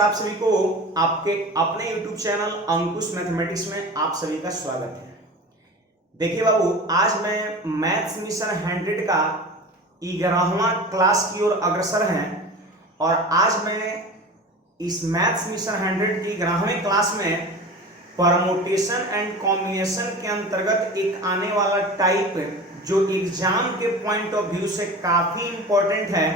नमस्कार आप सभी को आपके अपने YouTube चैनल अंकुश मैथमेटिक्स में आप सभी का स्वागत है। देखिए बाबू, आज मैं मैथ्स मिशन 100 का 11वां क्लास की ओर अग्रसर हैं और आज मैं इस मैथ्स मिशन 100 की 11वें क्लास में परमोटेशन एंड कॉम्बिनेशन के अंतर्गत एक आने वाला टाइप जो एग्जाम के पॉइंट ऑफ व्यू से काफी इंपॉर्टेंट है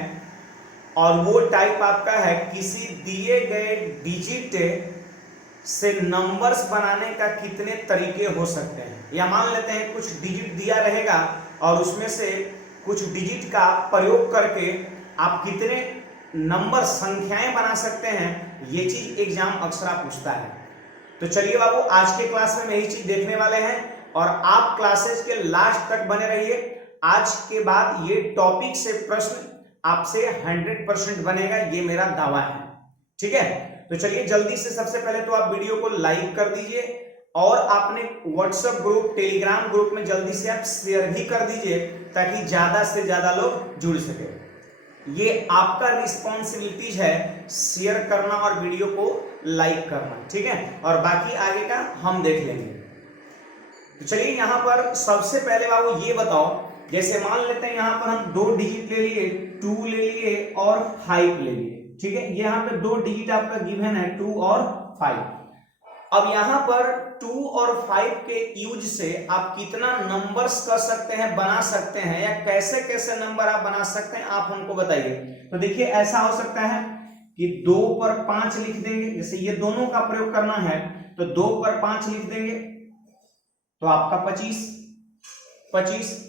और वो टाइप आपका है किसी दिए गए डिजिट से नंबर्स बनाने का कितने तरीके हो सकते हैं। या मान लेते हैं कुछ डिजिट दिया रहेगा और उसमें से कुछ डिजिट का प्रयोग करके आप कितने नंबर संख्याएं बना सकते हैं, ये चीज एग्जाम अक्सर पूछता है। तो चलिए बाबू, आज के क्लास में यही चीज देखने वाले हैं और आप क्लासेस के लास्ट तक बने रहिए। आज के बाद ये टॉपिक से प्रश्न आपसे 100% बनेगा, ये मेरा दावा है। ठीक है, तो चलिए जल्दी से सबसे पहले तो आप वीडियो को लाइक कर दीजिए और आपने व्हाट्सएप ग्रुप, टेलीग्राम ग्रुप में जल्दी से आप शेयर भी कर दीजिए ताकि ज्यादा से ज्यादा लोग जुड़ सके। ये आपका रिस्पॉन्सिबिलिटीज है, शेयर करना और वीडियो को लाइक करना। ठीक है, और बाकी आगे का हम देख लेंगे। तो चलिए यहां पर सबसे पहले बाबू ये बताओ, जैसे मान लेते हैं यहां पर हम दो डिजिट ले लिए, 2 ले लिए और 5 ले लिए। ठीक है, यहाँ पे दो डिजिट आपका गिवन है 2 और 5। अब यहां पर 2 और 5 के यूज से आप कितना नंबर्स कर सकते हैं, बना सकते हैं, या कैसे कैसे नंबर आप बना सकते हैं आप हमको बताइए। तो देखिए ऐसा हो सकता है कि 2 पर 5 लिख देंगे, जैसे ये दोनों का प्रयोग करना है तो 2 पर 5 लिख देंगे तो आपका 25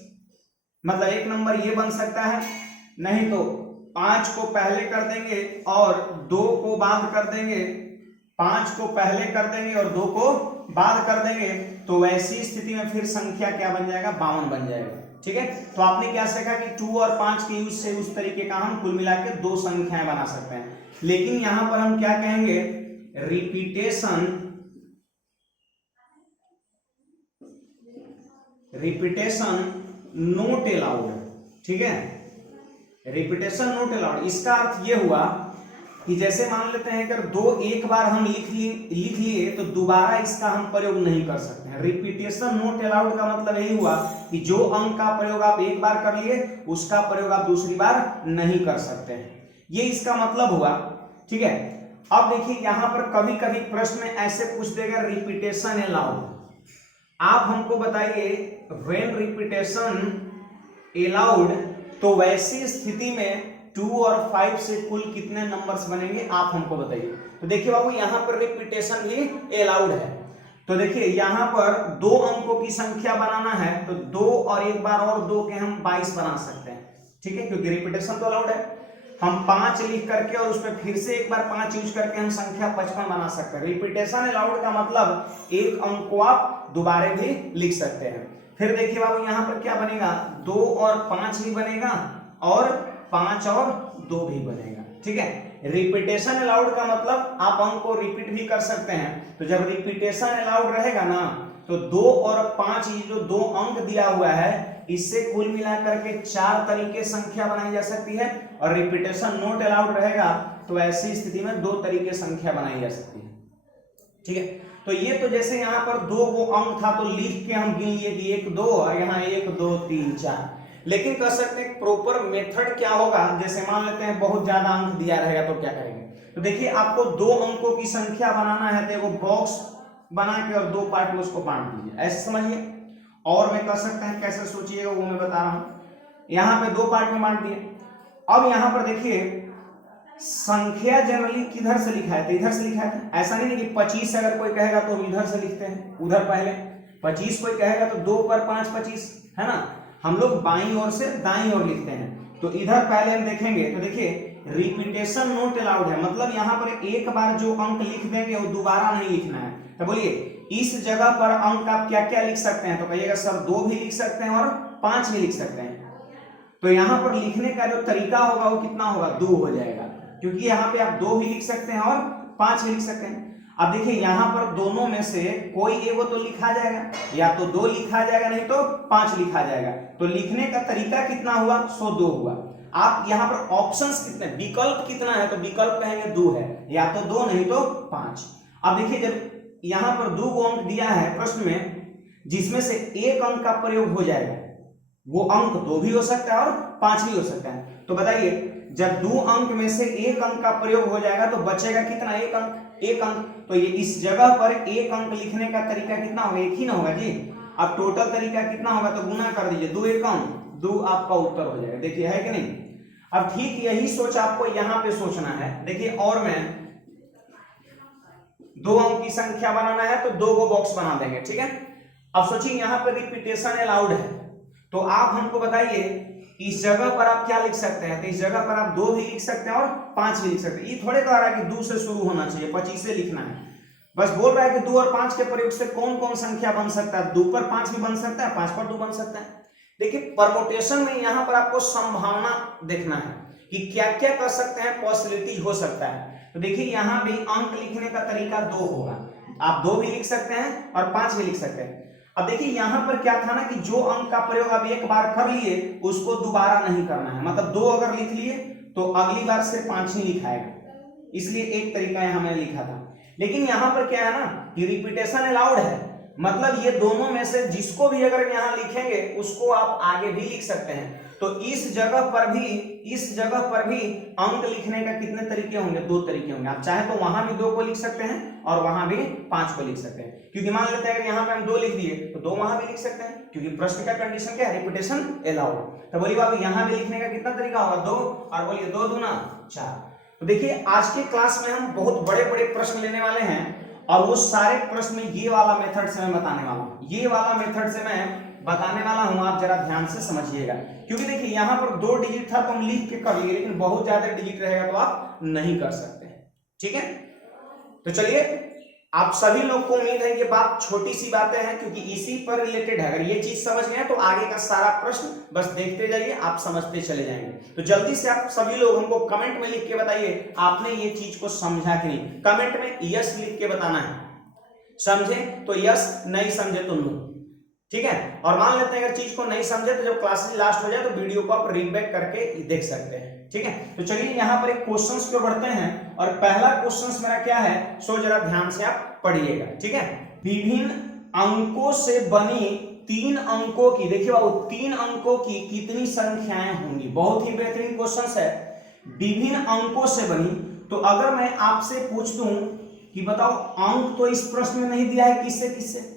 मतलब एक नंबर ये बन सकता है। नहीं तो 5 को पहले कर देंगे और 2 को बाद कर देंगे, 5 को पहले कर देंगे और 2 को बाद कर देंगे, तो वैसी स्थिति में फिर संख्या क्या बन जाएगा, 52 बन जाएगा। ठीक है, तो आपने क्या सीखा कि 2 और 5 के यूज से उस तरीके का हम कुल मिला के 2 संख्याएं बना सकते हैं। लेकिन यहां पर हम क्या कहेंगे, रिपीटेशन नोट अलाउड। ठीक है, रिपीटेशन नोट अलाउड, इसका अर्थ ये हुआ कि जैसे मान लेते हैं अगर 2 एक बार हम लिख लिए तो दोबारा इसका हम प्रयोग नहीं कर सकते हैं। रिपीटेशन नोट अलाउड का मतलब यही हुआ कि जो अंक का प्रयोग आप एक बार कर लिए उसका प्रयोग आप दूसरी बार नहीं कर सकते हैं, ये इसका मतलब हुआ। ठीक है, अब देखिए यहां पर कभी कभी प्रश्न में ऐसे पूछ देगा रिपीटेशन अलाउड, आप हमको बताइए व्हेन रिपीटेशन अलाउड, तो वैसी स्थिति में 2 और 5 से कुल कितने नंबर्स बनेंगे आप हमको बताइए। तो देखिए बाबू यहां पर रिपीटेशन भी अलाउड है। तो देखिए यहां पर 2 अंकों की संख्या बनाना है तो 2 और एक बार और 2 के हम 22 बना सकते हैं। ठीक है, क्योंकि रिपीटेशन तो अलाउड है। हम 5 लिख करके और उसमें फिर से एक बार 5 यूज करके हम संख्या 55 बना सकते हैं। रिपीटेशन अलाउड का मतलब एक अंक को आप दोबारा भी लिख सकते हैं। फिर देखिए बाबू यहां पर क्या बनेगा, 2 और 5 भी बनेगा और 5 और 2 भी बनेगा। ठीक है, रिपीटेशन अलाउड का मतलब आप अंक को रिपीट भी कर सकते हैं। तो जब रिपीटेशन अलाउड रहेगा ना तो 2 और 5 ये जो 2 अंक दिया हुआ है इससे कुल मिलाकर के 4 तरीके संख्या बनाई जा सकती है, और रिपीटेशन नोट अलाउड रहेगा तो ऐसी स्थिति में 2 तरीके संख्या बनाई जा सकती है। ठीक है, तो ये तो जैसे यहाँ पर 2 वो अंक था तो लिख के हम गिन लिए कि 1 2 और यहाँ 1 2 3 4। लेकिन कह सकते हैं प्रॉपर मेथड क्या होगा, जैसे मान लेते हैं बहुत ज्यादा अंक दिया रहेगा तो क्या करेंगे। तो देखिए आपको 2 अंकों की संख्या बनाना है तो एगो बॉक्स बना के और 2 पार्ट में उसको बांट दीजिए, ऐसे समझिए। और मैं कह सकते हैं कैसे सोचिएगा वो मैं बता रहा हूं। यहाँ पे 2 पार्ट में बांट दिए। अब यहाँ पर देखिए संख्या जनरली किधर से लिखा है, तो इधर से लिखा है। ऐसा नहीं कि 25 अगर कोई कहेगा तो हम इधर से लिखते हैं, उधर पहले 25 कोई कहेगा तो 2 पर 5 25 है ना, हम लोग बाईं ओर से दाईं ओर लिखते हैं। तो इधर पहले हम देखेंगे तो देखिए रिपीटेशन नोट अलाउड है, मतलब यहाँ पर एक बार जो अंक लिख देंगे वो दोबारा नहीं लिखना है। तो बोलिए इस जगह पर अंक आप क्या क्या लिख सकते हैं, तो कहिएगा सर 2 भी लिख सकते हैं और 5 भी लिख सकते हैं। तो यहाँ पर लिखने का जो तरीका होगा वो कितना होगा, 2 हो जाएगा, क्योंकि यहाँ पे आप 2 भी लिख सकते हैं और 5 भी लिख सकते हैं। अब देखिए यहाँ पर दोनों में से कोई एगो तो लिखा जाएगा, या तो 2 लिखा जाएगा नहीं तो 5 लिखा जाएगा। तो लिखने का तरीका कितना हुआ, 102 हुआ। आप यहाँ पर ऑप्शंस कितने, विकल्प कितना है, तो विकल्प कहेंगे 2 है, या तो 2 नहीं तो 5। अब देखिए जब यहाँ पर 2 अंक दिया है प्रश्न में, जिसमें से 1 अंक का प्रयोग हो जाएगा, वो अंक 2 भी हो सकता है और 5 भी हो सकता है। तो बताइए जब 2 अंक में से 1 अंक का प्रयोग हो जाएगा तो बचेगा कितना, 1 अंक, 1 अंक। तो ये इस जगह पर 1 अंक लिखने का तरीका कितना होगा, एक ही ना होगा जी। अब टोटल तरीका कितना होगा, तो गुना कर दीजिए, 2 एकम 2 आपका उत्तर हो जाएगा। देखिए है कि नहीं। अब ठीक यही सोच आपको यहाँ पे सोचना है। देखिए और मैं 2 अंक की संख्या बनाना है तो 2 को बॉक्स बना देंगे, ठीक है। अब सोचिए यहाँ पर रिपीटेशन अलाउड है, तो आप हमको बताइए इस जगह पर आप क्या लिख सकते हैं। तो इस जगह पर आप 2 भी लिख सकते हैं और 5 भी लिख सकते हैं। ये थोड़े कह रहा है कि 2 से शुरू होना चाहिए, 25 से लिखना है, बस बोल रहा है कि 2 और 5 के प्रयोग से कौन कौन संख्या बन सकता है। 2 पर 5 भी बन सकता है, 5 पर 2 बन सकता है। देखिए परमुटेशन में यहाँ पर आपको संभावना देखना है कि क्या क्या कर सकते हैं, पॉसिबिलिटीज हो सकता है। तो देखिए यहाँ भी अंक लिखने का तरीका 2 होगा, आप 2 भी लिख सकते हैं और 5 भी लिख सकते हैं। अब देखिए यहाँ पर क्या था ना कि जो अंक का प्रयोग आप एक बार कर लिए उसको दोबारा नहीं करना है, मतलब 2 अगर लिख लिए तो अगली बार से 5 ही लिखाएगा, इसलिए एक तरीका यहाँ मैंने लिखा था। लेकिन यहाँ पर क्या है ना कि रिपीटेशन अलाउड है, मतलब ये दोनों में से जिसको भी अगर यहाँ लिखेंगे उसको आप आगे भी लिख सकते हैं। तो इस जगह पर भी अंक लिखने का कितने तरीके होंगे, 2 तरीके होंगे। आप चाहे तो वहां भी 2 को लिख सकते हैं और वहां भी 5 को लिख सकते हैं, क्योंकि मान लेते हैं अगर यहाँ पे हम 2 लिख दिए तो 2 वहां भी लिख सकते हैं, क्योंकि प्रश्न का कंडीशन क्या है, रिपीटेशन अलाउड। तो बोलिए बाबू यहाँ भी लिखने का कितना तरीका होगा, 2, और बोलिए 2 दूना 4। तो देखिए आज के क्लास में हम बहुत बड़े बड़े प्रश्न लेने वाले हैं, और वो सारे प्रश्न ये वाला मेथड से मैं बताने वाला हूँ, ये वाला मेथड से मैं बताने वाला हूं। आप जरा ध्यान से समझिएगा, क्योंकि देखिए यहाँ पर 2 डिजिट था तो हम लिख के कर लिए, लेकिन बहुत ज्यादा डिजिट रहेगा तो आप नहीं कर सकते, ठीक है। तो चलिए आप सभी लोग को उम्मीद है ये बात छोटी सी बातें हैं, क्योंकि इसी पर रिलेटेड है। अगर ये चीज समझ गए तो आगे का सारा प्रश्न बस देखते जाइए, आप समझते चले जाएंगे। तो जल्दी से आप सभी लोग हमको कमेंट में लिख के बताइए आपने ये चीज को समझा कि नहीं। कमेंट में यस लिख के बताना है, समझे तो यस, नहीं समझे तो नो, ठीक है। और मान लेते हैं अगर चीज को नहीं समझे तो जब क्लासेस लास्ट हो जाए तो वीडियो को आप रीबैक करके देख सकते हैं, ठीक है। तो चलिए यहाँ पर एक क्वेश्चंस की ओर बढ़ते हैं, और पहला क्वेश्चंस मेरा क्या है, सो जरा ध्यान से आप पढ़िएगा, ठीक है। विभिन्न अंकों से बनी 3 अंकों की, देखिए बाबू 3 अंकों की कितनी संख्याएं होंगी। बहुत ही बेहतरीन क्वेश्चंस है, विभिन्न अंकों से बनी। तो अगर मैं आपसे पूछ दूं कि बताओ अंक तो इस प्रश्न में नहीं दिया है, किससे किससे,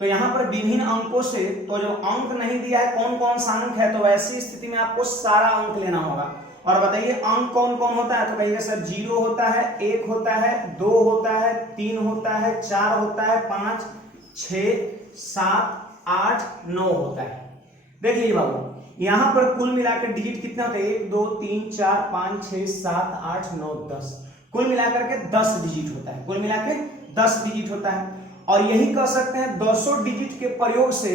तो यहां पर विभिन्न अंकों से, तो जो अंक नहीं दिया है कौन कौन सा अंक है, तो वैसी स्थिति में आपको सारा अंक लेना होगा। और बताइए अंक कौन कौन होता है, तो कहिएगा सर 0 होता है, 1 होता है, 2 होता है, 3 होता है, 4 होता है, 5, 6, 7, 8, 9 होता है। देख लीजिए बाबू यहां पर कुल मिलाकर डिजिट कितने होते हैं, 1 2 3 4 5 6 7 8 9 10, कुल मिलाकर के 10 डिजिट होता है, कुल मिलाकर 10 डिजिट होता है। और यही कह सकते हैं 200 डिजिट के प्रयोग से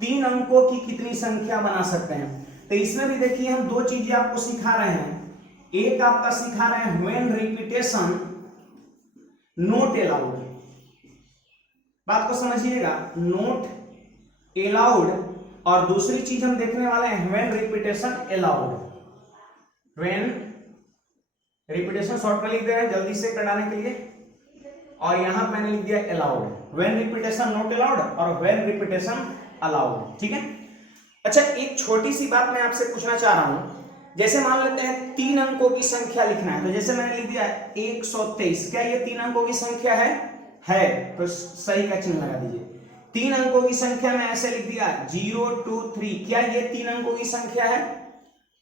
3 अंकों की कितनी संख्या बना सकते हैं। तो इसमें भी देखिए हम 2 चीजें आपको सिखा रहे हैं। एक आपका सिखा रहे हैं व्हेन रिपीटेशन नॉट अलाउड, बात को समझिएगा, नॉट अलाउड। और दूसरी चीज हम देखने वाले हैं when repetition allowed. When repetition short में लिख दे रहे हैं जल्दी से कराने के लिए, और यहां मैंने लिख दिया allowed, when repetition not allowed और व्हेन रिपीटेशन अलाउड, ठीक है। अच्छा एक छोटी सी बात मैं आपसे पूछना चाह रहा हूं, जैसे मान लेते हैं 3 अंकों की संख्या लिखना है, तो जैसे मैंने लिख दिया 123, क्या ये 3 अंकों की संख्या है, तो सही का चिन्ह लगा दीजिए। 3 अंकों की संख्या में ऐसे लिख दिया 0 2 3, क्या ये 3 अंकों की संख्या है,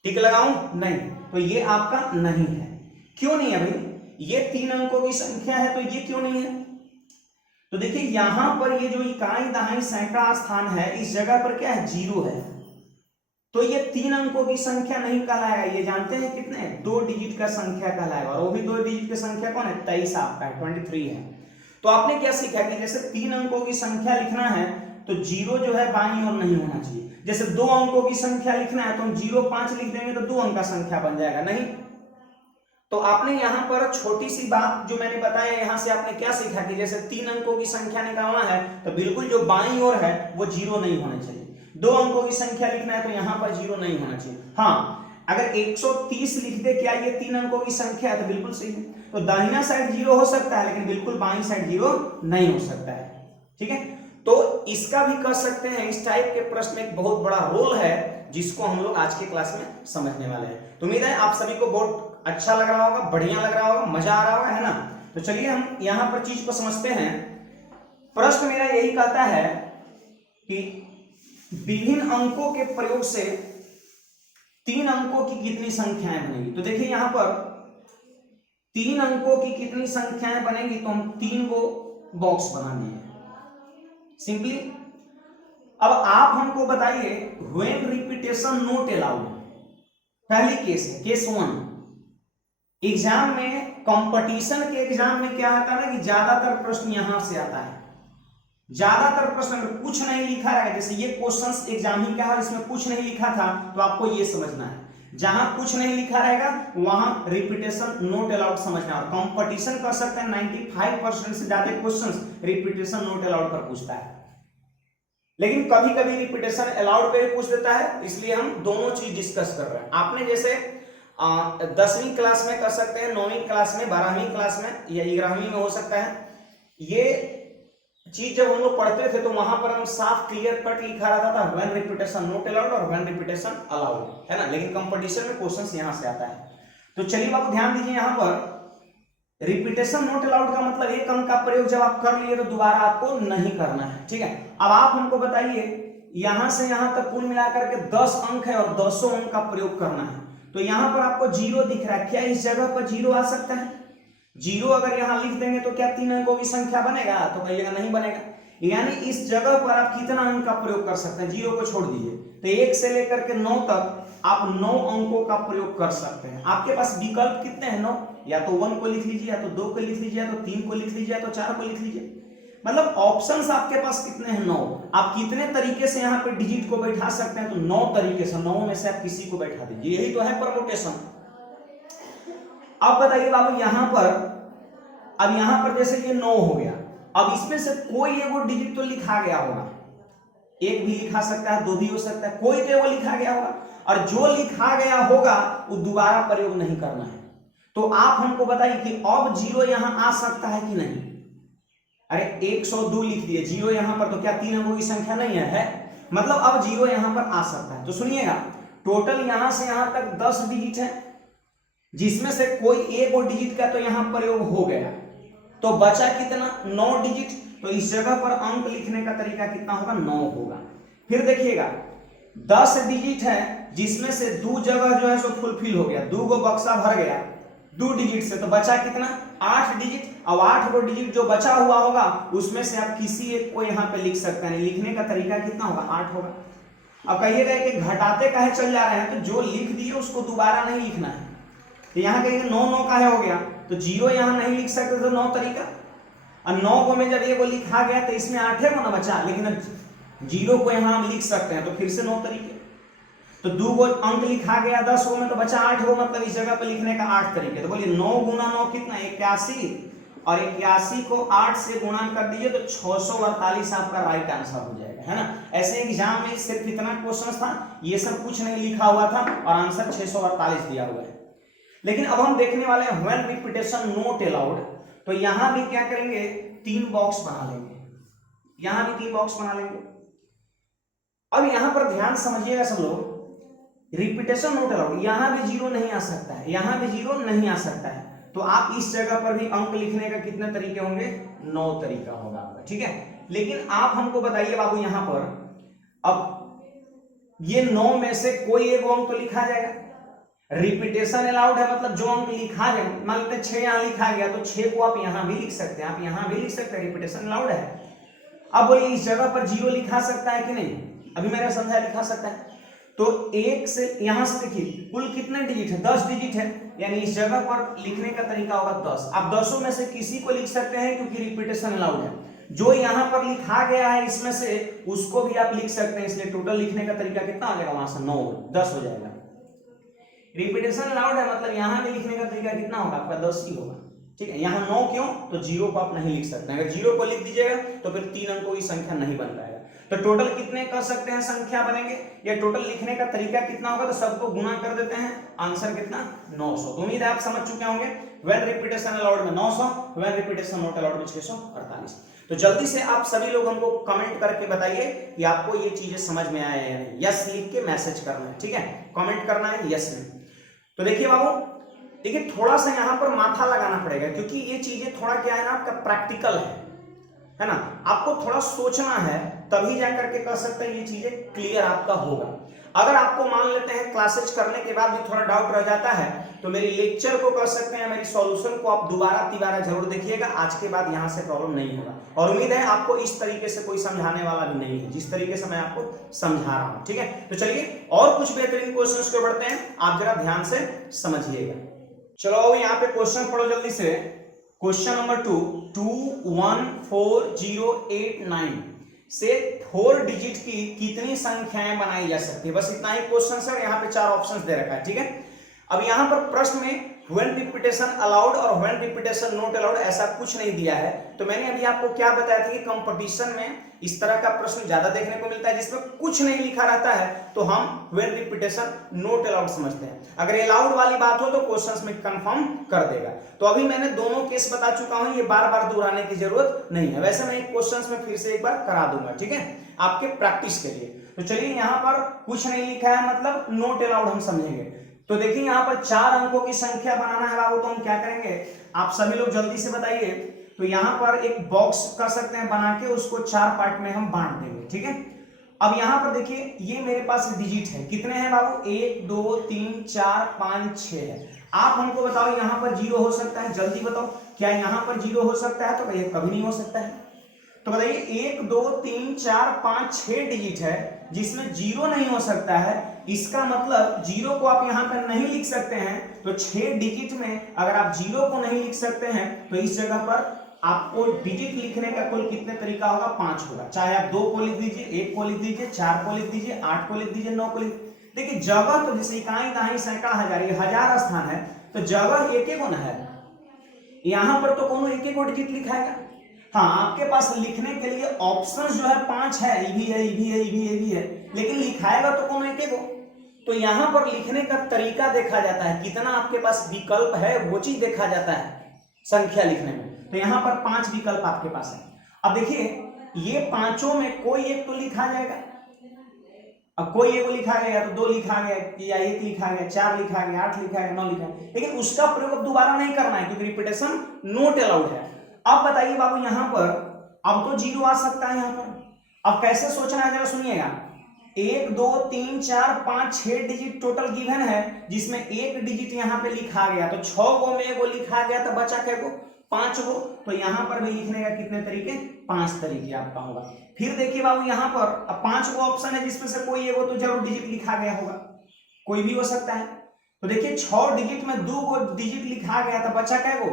टिक लगाऊं, नहीं, तो ये आपका नहीं है। क्यों नहीं है भाई, ये 3 अंकों की संख्या है तो ये क्यों नहीं है। तो देखिए यहां पर ये जो इकाई दहाई सैकड़ा स्थान है, इस जगह पर क्या है 0 है, तो ये 3 अंकों की संख्या नहीं कहलाएगा। ये जानते हैं कितने, 2 डिजिट का संख्या कहलाएगा, और वो भी 2 डिजिट की संख्या कौन है, 23 आपका है, 23 है। तो आपने क्या सीखा कि जैसे 3 अंकों की संख्या लिखना है तो 0 जो है बाईं ओर नहीं होना चाहिए। जैसे 2 अंकों की संख्या लिखना है तो हम 0 5 लिख देंगे तो 2 अंक का संख्या बन जाएगा, नहीं। तो आपने यहां पर छोटी सी बात जो मैंने बताया, यहां से आपने क्या सीखा कि जैसे 3 अंकों की संख्या निकालना है तो बिल्कुल जो बाईं ओर है वो 0 नहीं होना चाहिए। 2 अंकों की संख्या लिखना है तो यहां पर 0 नहीं होना चाहिए। हाँ अगर 130 लिख दे क्या ये 3 अंकों की संख्या है तो बिल्कुल सही है। तो दाहिना साइड 0 हो सकता है लेकिन बिल्कुल बाईं साइड 0 नहीं हो सकता है। ठीक है, तो इसका भी कर सकते हैं। इस टाइप के प्रश्न में एक बहुत बड़ा रोल है जिसको हम लोग आज के क्लास में समझने वाले हैं। तो उम्मीद है आप सभी को बहुत अच्छा लग रहा होगा, बढ़िया लग रहा होगा, मजा आ रहा होगा, है ना। तो चलिए हम यहां पर चीज को समझते हैं। प्रश्न मेरा यही कहता है कि विभिन्न अंकों के प्रयोग से 3 अंकों की कितनी संख्याएं बनेगी। तो देखिए यहां पर 3 अंकों की कितनी संख्याएं बनेगी, तो हम 3 को बॉक्स बना दिए सिंपली। अब आप हमको बताइए व्हेन रिपीटेशन नॉट अलाउड, पहली केस है केस 1। एग्जाम में, कंपटीशन के एग्जाम में क्या आता है ना कि ज्यादातर प्रश्न यहां से आता है। ज्यादातर प्रश्न अगर कुछ नहीं लिखा है, जैसे ये क्वेश्चंस एग्जाम ही क्या है, इसमें कुछ नहीं लिखा था तो आपको ये समझना है। जहां कुछ नहीं लिखा रहेगा वहां रिपीटेशन नॉट अलाउड समझना है। और कंपटीशन कर सकते हैं 95% से ज्यादा क्वेश्चंस रिपीटेशन नॉट अलाउड पर पूछता है, लेकिन कभी कभी रिपीटेशन अलाउड पे भी पूछ देता है। इसलिए हम दोनों चीज डिस्कस कर रहे हैं। आपने जैसे 10वीं क्लास में कर सकते हैं, 9वीं क्लास में, 12वीं क्लास में या 11वीं में हो सकता है। ये चीज जब हम लोग पढ़ते थे तो वहां पर हम साफ क्लियर कट लिखा रहता था व्हेन रिपीटेशन नॉट अलाउड और व्हेन रिपीटेशन अलाउड, है ना। लेकिन कंपटीशन में क्वेश्चंस यहां से आता है। तो चलिए आप ध्यान दीजिए, यहां पर रिपीटेशन नॉट अलाउड का मतलब एक अंक का प्रयोग जब आप कर लिए तो दोबारा आपको नहीं करना है। ठीक है, अब आप हमको बताइए यहां से यहां तक कुल मिलाकर के 10 अंक है और 10 अंक का प्रयोग करना है। तो यहां पर आपको 0 दिख रहा है, क्या इस जगह पर 0 आ सकता है? 0 अगर यहां लिख देंगे तो क्या 3 अंकों की संख्या बनेगा? तो कहिएगा नहीं बनेगा। यानी इस जगह पर आप कितना अंक का प्रयोग कर सकते हैं? 0 को छोड़ दीजिए, तो 1 से लेकर के 9 तक आप 9 अंकों का प्रयोग कर सकते हैं। आपके पास विकल्प कितने हैं? 9। या तो 1 को लिख लीजिए, या तो 2 को लिख लीजिए, या तो 3 को लिख लीजिए, या तो 4 को लिख लीजिए। मतलब ऑप्शंस आपके पास कितने हैं? 9। आप कितने तरीके से यहाँ पे डिजिट को बैठा सकते हैं? तो 9 तरीके से, 9 में से आप किसी को बैठा दीजिए। यही तो है परमुटेशन। अब बताइए बाबू यहां पर, अब यहां पर जैसे ये 9 हो गया, अब इसमें से कोई एगो डिजिट तो लिखा गया होगा। 1 भी लिखा सकता है, 2 भी हो सकता है, कोई तो एगो लिखा गया होगा। और जो लिखा गया होगा वो दोबारा प्रयोग नहीं करना है। तो आप हमको बताइए कि अब 0 यहां आ सकता है कि नहीं? अरे 102 लिख दिए, 0 यहां पर, तो क्या 3 अंकों की संख्या नहीं है? मतलब अब 0 यहां पर आ सकता है। तो सुनिएगा, टोटल यहां से यहां तक 10 डिजिट है, जिसमें से कोई एक और डिजिट का तो यहां प्रयोग हो गया, तो बचा कितना? 9 डिजिट। तो इस जगह पर अंक लिखने का तरीका कितना होगा? 9 होगा। फिर देखिएगा 10 डिजिट है, जिसमें से 2 जगह जो है सो फुलफिल हो गया, 2 गो बक्सा भर गया 2 डिजिट से, तो बचा कितना? 8 डिजिट। अब 8 गो डिजिट जो बचा हुआ होगा उसमें से आप किसी एक को यहाँ पे लिख सकते हैं। लिखने का तरीका कितना होगा? 8 होगा। अब कहिएगा कि घटाते काहे चल जा रहे हैं? तो जो लिख दिए उसको दोबारा नहीं लिखना है। तो यहाँ कहेंगे 9 काहे हो गया? तो 0 यहाँ नहीं लिख सकते, तो 9 तरीका। और 9 को में जब ये को लिखा गया तो इसमें 8 को ना बचा, लेकिन अब 0 को यहाँ हम लिख सकते हैं, तो फिर से 9 तरीके। तो 2 गो अंक लिखा गया 10 गो में, तो बचा 8 गो, मतलब इस जगह पे लिखने का 8 तरीके। तो बोलिए 9 गुना 9 कितना? 81, और 81 को 8 से गुणा कर दीजिए तो 648 आपका राइट आंसर हो जाएगा, है ना। ऐसे एग्जाम में सिर्फ इतना क्वेश्चन था, ये सब कुछ नहीं लिखा हुआ था और आंसर 648 दिया हुआ है। लेकिन अब हम देखने वाले हैं व्हेन रिपीटेशन नॉट अलाउड। तो यहां भी क्या करेंगे? 3 बॉक्स बना लेंगे, यहां भी 3 बॉक्स बना लेंगे। अब यहां पर ध्यान समझिएगा सब लोग, रिपीटेशन नॉट अलाउड, यहां भी 0 नहीं आ सकता है, यहां भी 0 नहीं आ सकता है। तो आप इस जगह पर भी अंक लिखने का कितने तरीके होंगे? 9 तरीका होगा आपका, ठीक है। लेकिन आप हमको बताइए बाबू यहां पर, अब ये 9 में से कोई एक अंक तो लिखा जाएगा। रिपीटेशन अलाउड है, मतलब जो अंक लिखा जाए, मान लेते हैं 6 यहां लिखा गया, तो 6 को आप यहां भी लिख सकते हैं, आप यहां भी लिख सकते हैं, रिपीटेशन अलाउड है। अब बोलिए इस जगह पर 0 लिखा सकता है कि नहीं? अभी मैंने समझाया लिखा सकता है। तो 1 से यहां से देखिए कुल कितने डिजिट है? 10 डिजिट है, यानी इस जगह पर लिखने का तरीका होगा 10। आप 10 में से किसी को लिख सकते हैं क्योंकि रिपीटेशन अलाउड है। जो यहां पर लिखा गया है इसमें से उसको भी आप लिख सकते हैं, इसलिए टोटल लिखने का तरीका कितना आ जाएगा? वहां से 9 10 हो जाएगा। रिपीटेशन अलाउड है, मतलब यहां भी लिखने का तरीका कितना होगा? आपका 10 ही होगा, ठीक है। यहां 9 क्यों? तो 0 को आप नहीं लिख सकते। अगर 0 को लिख दीजिएगा तो फिर 3 अंकों की संख्या नहीं बन पाएगा। तो टोटल कितने कर सकते हैं संख्या बनेंगे, या टोटल लिखने का तरीका कितना होगा, तो सबको गुना कर देते हैं, आंसर कितना 900। तो उम्मीद है आप समझ चुके होंगे। व्हेन रिपीटेशन अलाउड में 900, व्हेन रिपीटेशन नॉट अलाउड में 648। तो जल्दी से आप सभी लोग हमको कमेंट करके बताइए कि आपको ये चीजें समझ में आया या नहीं। यस लिख के मैसेज करना है, ठीक है, कमेंट करना है यस में। तो देखिए बाबू, देखिए थोड़ा सा यहाँ पर माथा लगाना पड़ेगा, क्योंकि ये चीजें थोड़ा क्या है ना, आपका प्रैक्टिकल है ना, आपको थोड़ा सोचना है, तभी जाकर के कर सकते हैं ये चीजें क्लियर आपका होगा। अगर आपको मान लेते हैं क्लासेज करने के बाद भी थोड़ा डाउट रह जाता है, तो मेरी लेक्चर को कर सकते हैं, मेरी सॉल्यूशन को आप दोबारा तिबारा जरूर देखिएगा। आज के बाद यहाँ से प्रॉब्लम नहीं होगा, और उम्मीद है आपको इस तरीके से कोई समझाने वाला भी नहीं है जिस तरीके से मैं आपको समझा रहा हूँ, ठीक है। तो चलिए और कुछ बेहतरीन क्वेश्चंस को बढ़ते हैं, आप जरा ध्यान से समझिएगा। चलो यहाँ पे क्वेश्चन पढ़ो जल्दी से। क्वेश्चन नंबर 2, 214089 से 4 डिजिट की कितनी संख्याएं बनाई जा सकती है। बस इतना ही क्वेश्चन है, यहाँ पे 4 ऑप्शंस दे रखा है, ठीक है। अब यहाँ पर प्रश्न में व्हेन रिपीटेशन अलाउड और व्हेन रिपीटेशन नॉट अलाउड ऐसा कुछ नहीं दिया है। तो मैंने अभी आपको क्या बताया था कि कंपटीशन में इस तरह का प्रश्न ज्यादा देखने को मिलता है जिसमें कुछ नहीं लिखा रहता है, तो हम व्हेन रिपीटेशन नॉट अलाउड समझते हैं। अगर अलाउड वाली बात हो तो क्वेश्चंस में कंफर्म कर देगा। तो अभी मैंने दोनों केस बता चुका हूं, ये बार बार दोहराने की जरूरत नहीं है। वैसे मैं एक क्वेश्चंस में फिर से एक बार करा दूंगा, ठीक है, आपके प्रैक्टिस के लिए। तो चलिए, यहाँ पर कुछ नहीं लिखा है मतलब नॉट अलाउड हम समझेंगे। तो देखिए यहाँ पर 4 अंकों की संख्या बनाना है बाबू, तो हम क्या करेंगे, आप सभी लोग जल्दी से बताइए। तो यहाँ पर एक बॉक्स कर सकते हैं बना के, उसको 4 पार्ट में हम बांट देंगे, ठीक है। अब यहाँ पर देखिए, ये मेरे पास डिजिट है, कितने हैं बाबू, 1 2 3 4 5 6 है। आप हमको बताओ यहाँ पर 0 हो सकता है, जल्दी बताओ, क्या यहाँ पर 0 हो सकता है? तो भैया कभी नहीं हो सकता है। तो बताइए 1 2 3 4 5 6 डिजिट है जिसमें 0 नहीं हो सकता है। इसका मतलब 0 को आप यहाँ पर नहीं लिख सकते हैं, तो 6 डिजिट में अगर आप 0 को नहीं लिख सकते हैं तो इस जगह पर आपको डिजिट लिखने का कुल कितने तरीका होगा, 5 होगा। चाहे आप 2 को लिख दीजिए, 1 को लिख दीजिए, 4 को लिख दीजिए, 8 को लिख दीजिए, 9 को लिख। देखिए जगह तो जैसे इकाई दहाई सैकड़ा हजार स्थान है, तो जगह एक एक होना है, यहाँ पर तो कोनो एक एक डिजिट लिखाएगा। हाँ, आपके पास लिखने के लिए ऑप्शंस जो है 5 है, ये भी है, ये भी है, ये भी है, ये भी है, लेकिन लिखाएगा तो कोनो एक एक हो। तो यहाँ पर लिखने का तरीका देखा जाता है, कितना आपके पास विकल्प है वो चीज देखा जाता है संख्या लिखने में। तो यहाँ पर 5 विकल्प आपके पास है। अब देखिए ये पांचों में कोई एक तो लिखा जाएगा। अब कोई एक लिखा गया तो 2 लिखा गया, या 1 लिखा गया, 4 लिखा गया, 8 लिखा गया, 9 लिखा गया, लेकिन उसका प्रयोग अब दोबारा नहीं करना है क्योंकि रिपीटेशन नॉट अलाउड है। अब बताइए बाबू, यहाँ पर अब तो 0 आ सकता है यहाँ पर। अब कैसे सोचना है जरा सुनिएगा। 1 2 3 4 5 6 डिजिट टोटल गिवन है, जिसमें 1 डिजिट यहाँ पे लिखा गया, तो 6 गो में एगो लिखा गया, तो बचा क्या गो, 5 गो। तो यहाँ पर भी लिखने का कितने तरीके, 5 तरीके आपका होगा। फिर देखिए बाबू, यहाँ पर अब 5 गो ऑप्शन है जिसमें से कोई एगो तो जरूर डिजिट लिखा गया होगा, कोई भी हो सकता है। तो देखिए 6 डिजिट में 2 गो डिजिट लिखा गया, तो बचा क्या गो,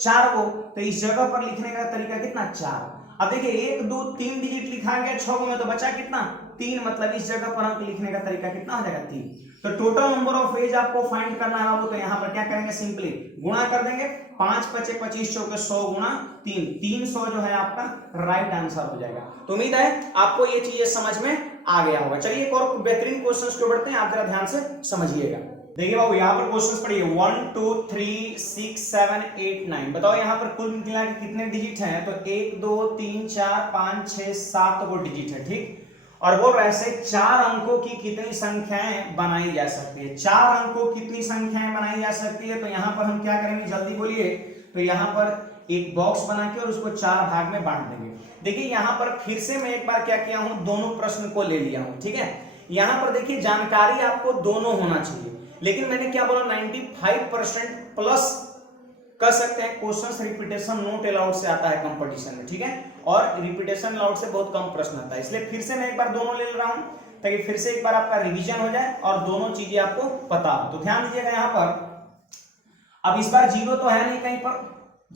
4 गो। तो इस जगह पर लिखने का तरीका कितना, 4। अब देखिए 1 2 3 डिजिट लिखा गया 6 गो में, तो बचा कितना, 3। मतलब इस जगह पर अंक लिखने का तरीका कितना हो जाएगा, 3। तो टोटल नंबर ऑफ एज आपको फाइंड करना है बाबू। तो यहाँ पर क्या करेंगे, सिंपली गुणा कर देंगे, 5 5 25 चौके 100 गुणा 3, 300 जो है आपका राइट आंसर हो जाएगा। तो उम्मीद है आपको ये चीजें समझ में आ गया होगा। चलिए एक और बेहतरीन क्वेश्चन को बढ़ते हैं, आप जरा ध्यान से समझिएगा। देखिए बाबू, यहाँ पर क्वेश्चन पढ़िए, 1 2 3 6 7 8 9। बताओ यहाँ पर कुल मिला के कितने डिजिट हैं। तो 1 2 3 4 5 6 7 गो डिजिट है, ठीक। और बोल रहे हैं 4 अंकों की कितनी संख्याएं बनाई जा सकती है। 4 अंकों की कितनी संख्याएं बनाई जा सकती है। तो यहाँ पर हम क्या करेंगे, जल्दी बोलिए। तो यहाँ पर एक बॉक्स बना के और उसको 4 भाग में बांट देंगे। देखिए यहाँ पर फिर से मैं एक बार क्या किया हूं, दोनों प्रश्न को ले लिया हूं, ठीक है। यहाँ पर देखिए जानकारी आपको दोनों होना चाहिए, लेकिन मैंने क्या बोला, 95% प्लस कर सकते हैं क्वेश्चंस रिपीटेशन नॉट अलाउड से आता है कंपटीशन में, ठीक है। और रिपीटेशन अलाउड से बहुत कम प्रश्न आता है, इसलिए फिर से मैं एक बार दोनों ले रहा हूं ताकि फिर से एक बार आपका रिवीजन हो जाए और दोनों चीजें आपको पता हो। तो ध्यान दीजिएगा यहाँ पर। अब इस बार 0 तो है नहीं, कहीं पर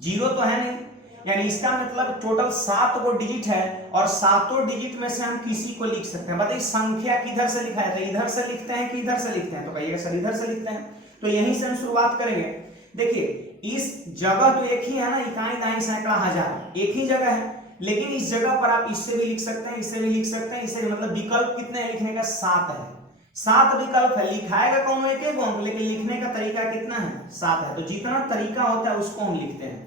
0 तो है नहीं, यानी इसका मतलब टोटल 7 गो डिजिट है और 7 डिजिट में से हम किसी को लिख सकते हैं। बताइए संख्या किधर से लिखा है, तो इधर से लिखते हैं कि इधर से लिखते हैं। तो कहिएगा सर इधर से लिखते हैं। तो यहीं से हम शुरुआत करेंगे। देखिए इस जगह तो एक ही है ना, इकाई दाई सैकड़ा हजार, एक ही जगह है, लेकिन इस जगह पर आप इससे भी लिख सकते हैं, इससे भी लिख सकते हैं, इससे मतलब विकल्प कितने हैं लिखने का? 7 है। 7 विकल्प है, लिखाएगा कौन एक एक अंक, लेकिन लिखने का तरीका कितना है? 7 है। तो जितना तरीका होता है उसको हम लिखते हैं,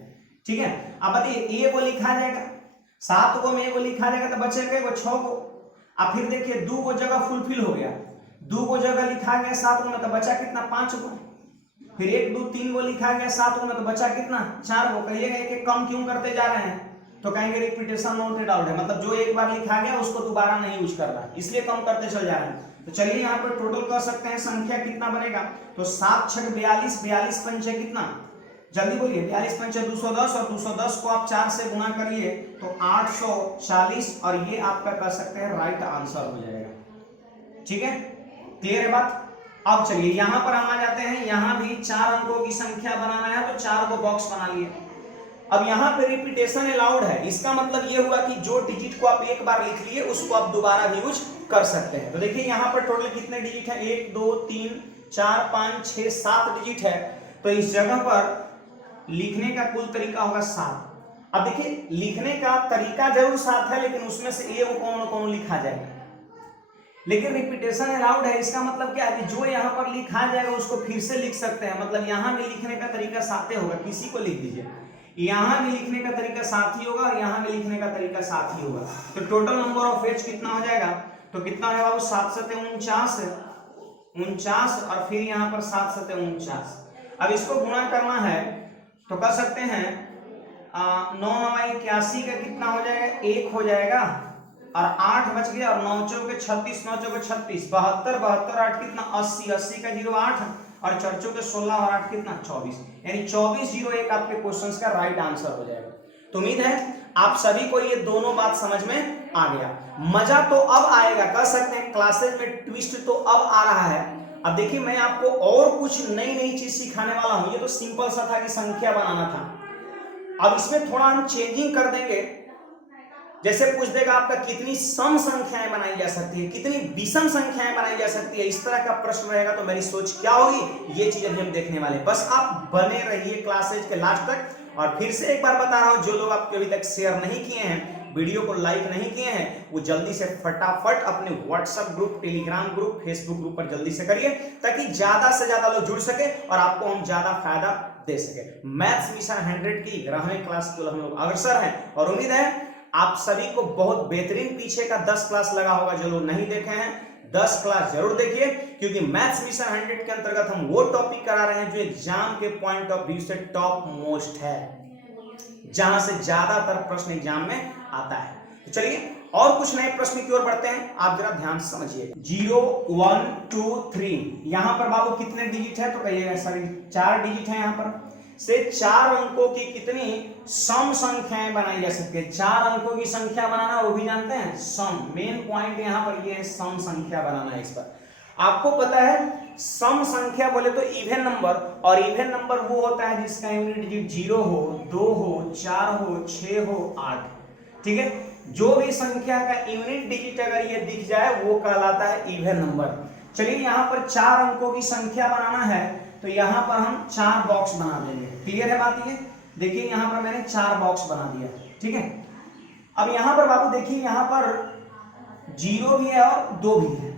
ठीक है। अब बताइए, ए को लिखा जाएगा 7 को में, ए को लिखा जाएगा तो बचेगा वो 6 को। अब फिर देखिए 2 को जगह फुलफिल हो गया, 2 को जगह लिखा गया 7 को में, तो बचा कितना? 5 को। फिर 1 2 3 को लिखा गया 7 को में, तो बचा कितना? 4 को। कहिएगा एक एक कम क्यों करते जा रहे हैं? तो कहेंगे रिपीटेशन नोटेड आउट है, मतलब जो एक बार लिखा गया उसको दोबारा नहीं यूज करना, इसलिए कम करते चल जा रहे हैं। तो चलिए यहाँ पर टोटल कर सकते हैं, संख्या कितना बनेगा? तो 7 6 42, 42 पंचे कितना? जल्दी बोलिए, 42 पंचे 210, और 210 को आप 4 से गुणा करिए तो 840, और ये आपका कर सकते हैं राइट आंसर हो जाएगा। ठीक है, क्लियर है बात? अब चलिए यहां पर हम आ जाते हैं, यहां भी 4 अंकों की संख्या बनाना है तो 4 को बॉक्स बना लिए। अब यहां पे रिपीटेशन अलाउड है, इसका मतलब ये हुआ कि जो डिजिट को आप एक बार लिख लिए उसको आप दोबारा भी यूज कर सकते हैं। तो देखिए यहां पर टोटल कितने डिजिट है? 1 2 3 4 5 6 7 डिजिट है। तो इस जगह पर लिखने का कुल तरीका होगा 7। अब देखिए लिखने का तरीका जरूर 7 है, लेकिन उसमें से ए को कौन कौन लिखा जाएगा, लेकिन रिपीटेशन अलाउड है। इसका मतलब क्या है कि जो यहाँ पर लिखा जाएगा उसको फिर से लिख सकते हैं, मतलब यहाँ भी लिखने का तरीका 7 होगा। किसी को लिख दीजिए, यहाँ भी लिखने का तरीका 7 ही होगा और यहाँ भी लिखने का तरीका 7 ही होगा। तो टोटल नंबर ऑफ एज कितना हो जाएगा? तो कितना है बाबू? 7 7 49, 49, और फिर यहाँ पर 7 7 49। अब इसको गुणा करना है तो कर सकते हैं, 9 9 81 का कितना हो जाएगा? 1 हो जाएगा, और 8 बच गया, और 9 चौके 36, 9 चौके 36, 72, 72 8 कितना? 80, 80 का 0 8, और 4 चौके 16 और 8 कितना? 24, यानी 2401 आपके क्वेश्चंस का राइट आंसर हो जाएगा। तो उम्मीद है आप सभी को ये दोनों बात समझ में आ गया। मजा तो अब आएगा, कह सकते हैं क्लासेज में ट्विस्ट तो अब आ रहा है। अब देखिए मैं आपको और कुछ नई नई चीज सिखाने वाला हूं। ये तो सिंपल सा था कि संख्या बनाना था, अब इसमें थोड़ा हम चेंजिंग कर देंगे। जैसे पूछ देगा आपका कितनी सम संख्याएं बनाई जा सकती है, कितनी विषम संख्याएं बनाई जा सकती है, इस तरह का प्रश्न रहेगा तो मेरी सोच क्या होगी, ये चीज अभी हम देखने वाले। बस आप बने रहिए क्लासेज के लास्ट तक। और फिर से एक बार बता रहा हूं, जो लोग आपके अभी तक शेयर नहीं किए हैं, वीडियो को लाइक नहीं किए हैं, वो जल्दी से फटाफट अपने WhatsApp group, Telegram group, Facebook group पर जल्दी से करिए, ताकि ज्यादा से ज्यादा लोग जुड़ सके और आपको हम ज्यादा फायदा दे सके। मैथ्स मिशन 100 की 11वीं क्लास के हम लोग अग्रसर हैं, और उम्मीद है आप सभी को बहुत बेहतरीन पीछे का 10 क्लास लगा होगा। जो लोग नहीं देखे हैं 10 क्लास जरूर देखिए, क्योंकि मैथ्स मिशन 100 के अंतर्गत हम वो टॉपिक करा रहे हैं जो एग्जाम के पॉइंट ऑफ व्यू से टॉप मोस्ट है, जहां से ज्यादातर प्रश्न एग्जाम में आता है। तो चलिए और कुछ नए प्रश्न की ओर बढ़ते हैं, आप जरा ध्यान से समझिए। 0 1 2 3 यहां पर बाबू कितने डिजिट है? तो कहिएगा सर 4 डिजिट है। यहां पर से 4 अंकों की कितनी सम संख्याएं बनाई जा सकती है? 4 अंकों की संख्या बनाना वो भी जानते हैं, सम। मेन पॉइंट यहां पर ये है, सम संख्या बनाना है। इस पर आपको पता है सम संख्या बोले तो इवन नंबर, और इवन नंबर वो होता है जिसका यूनिट डिजिट 0 हो, 2 हो, 4 हो, 6 हो, 8। ठीक है, जो भी संख्या का यूनिट डिजिट अगर ये दिख जाए वो कहलाता है इवन नंबर। चलिए यहाँ पर 4 अंकों की संख्या बनाना है तो यहाँ पर हम 4 बॉक्स बना देंगे। क्लियर है बात? ये देखिए यहाँ पर मैंने 4 बॉक्स बना दिया, ठीक है। अब यहाँ पर बाबू देखिए, यहाँ पर 0 भी है और 2 भी है।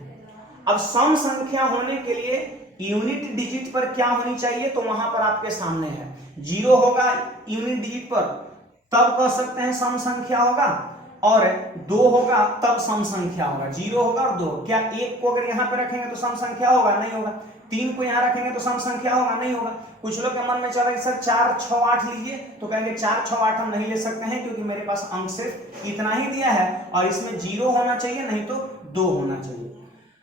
अब सम संख्या होने के लिए यूनिट डिजिट पर क्या होनी चाहिए? तो वहां पर आपके सामने है 0 होगा यूनिट डिजिट पर, तब कह सकते हैं सम संख्या होगा, और 2 होगा तब सम संख्या होगा। 0 होगा और 2, क्या 1 को अगर यहाँ पे रखेंगे तो सम संख्या होगा? नहीं होगा। 3 को यहाँ रखेंगे तो सम संख्या होगा? नहीं होगा। कुछ लोग के मन में चल रहा है सर 4 6 8 लीजिए, तो कहेंगे 4 6 8 हम नहीं ले सकते हैं, क्योंकि मेरे पास अंक सिर्फ इतना ही दिया है और इसमें 0 होना चाहिए, नहीं तो 2 होना चाहिए।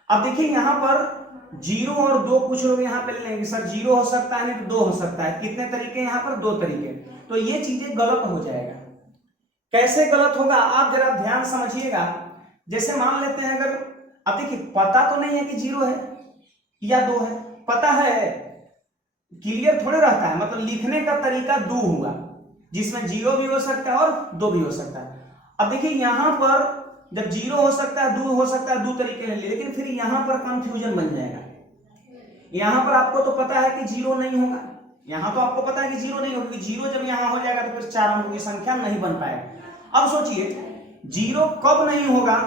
अब देखिए यहाँ पर 0 और 2 कुछ लोग यहाँ पे लेंगे, सर 0 हो सकता है नहीं तो 2 हो सकता है। कितने तरीके यहाँ पर? 2 तरीके। तो ये चीजें गलत हो जाएगा। कैसे गलत होगा आप जरा ध्यान समझिएगा। जैसे मान लेते हैं, अगर अब देखिए पता तो नहीं है कि 0 है या 2 है, पता है क्लियर थोड़े रहता है, मतलब लिखने का तरीका 2 हुआ, जिसमें 0 भी हो सकता है और 2 भी हो सकता है। अब देखिए यहां पर जब 0 हो सकता है, 2 हो सकता है, 2 तरीके ले लिए, लेकिन फिर यहां पर कंफ्यूजन बन जाएगा। यहां पर आपको तो पता है कि 0 नहीं होगा, यहां तो आपको पता है कि 0 नहीं होगा, क्योंकि 0 जब यहां हो जाएगा तो फिर 4 अंकों की संख्या नहीं बन पाएगा। अब सोचिए जीरो कब नहीं होगा,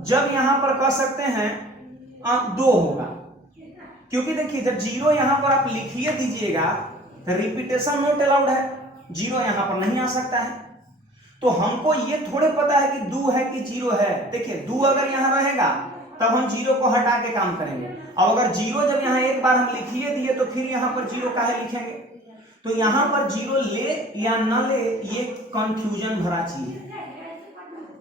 जब यहां पर कह सकते हैं 2 होगा, क्योंकि देखिए जब जीरो यहां पर आप लिखिए दीजिएगा तो रिपीटेशन नॉट अलाउड है, जीरो यहां पर नहीं आ सकता है। तो हमको ये थोड़े पता है कि 2 है कि जीरो है। देखिए 2 अगर यहां रहेगा तब हम जीरो को हटा के काम करेंगे, अब अगर जीरो जब यहां एक बार हम लिखिए दिए तो फिर यहां पर जीरो काहे लिखेंगे। तो यहां पर जीरो ले या न ले ये कंफ्यूजन भरा चीज है,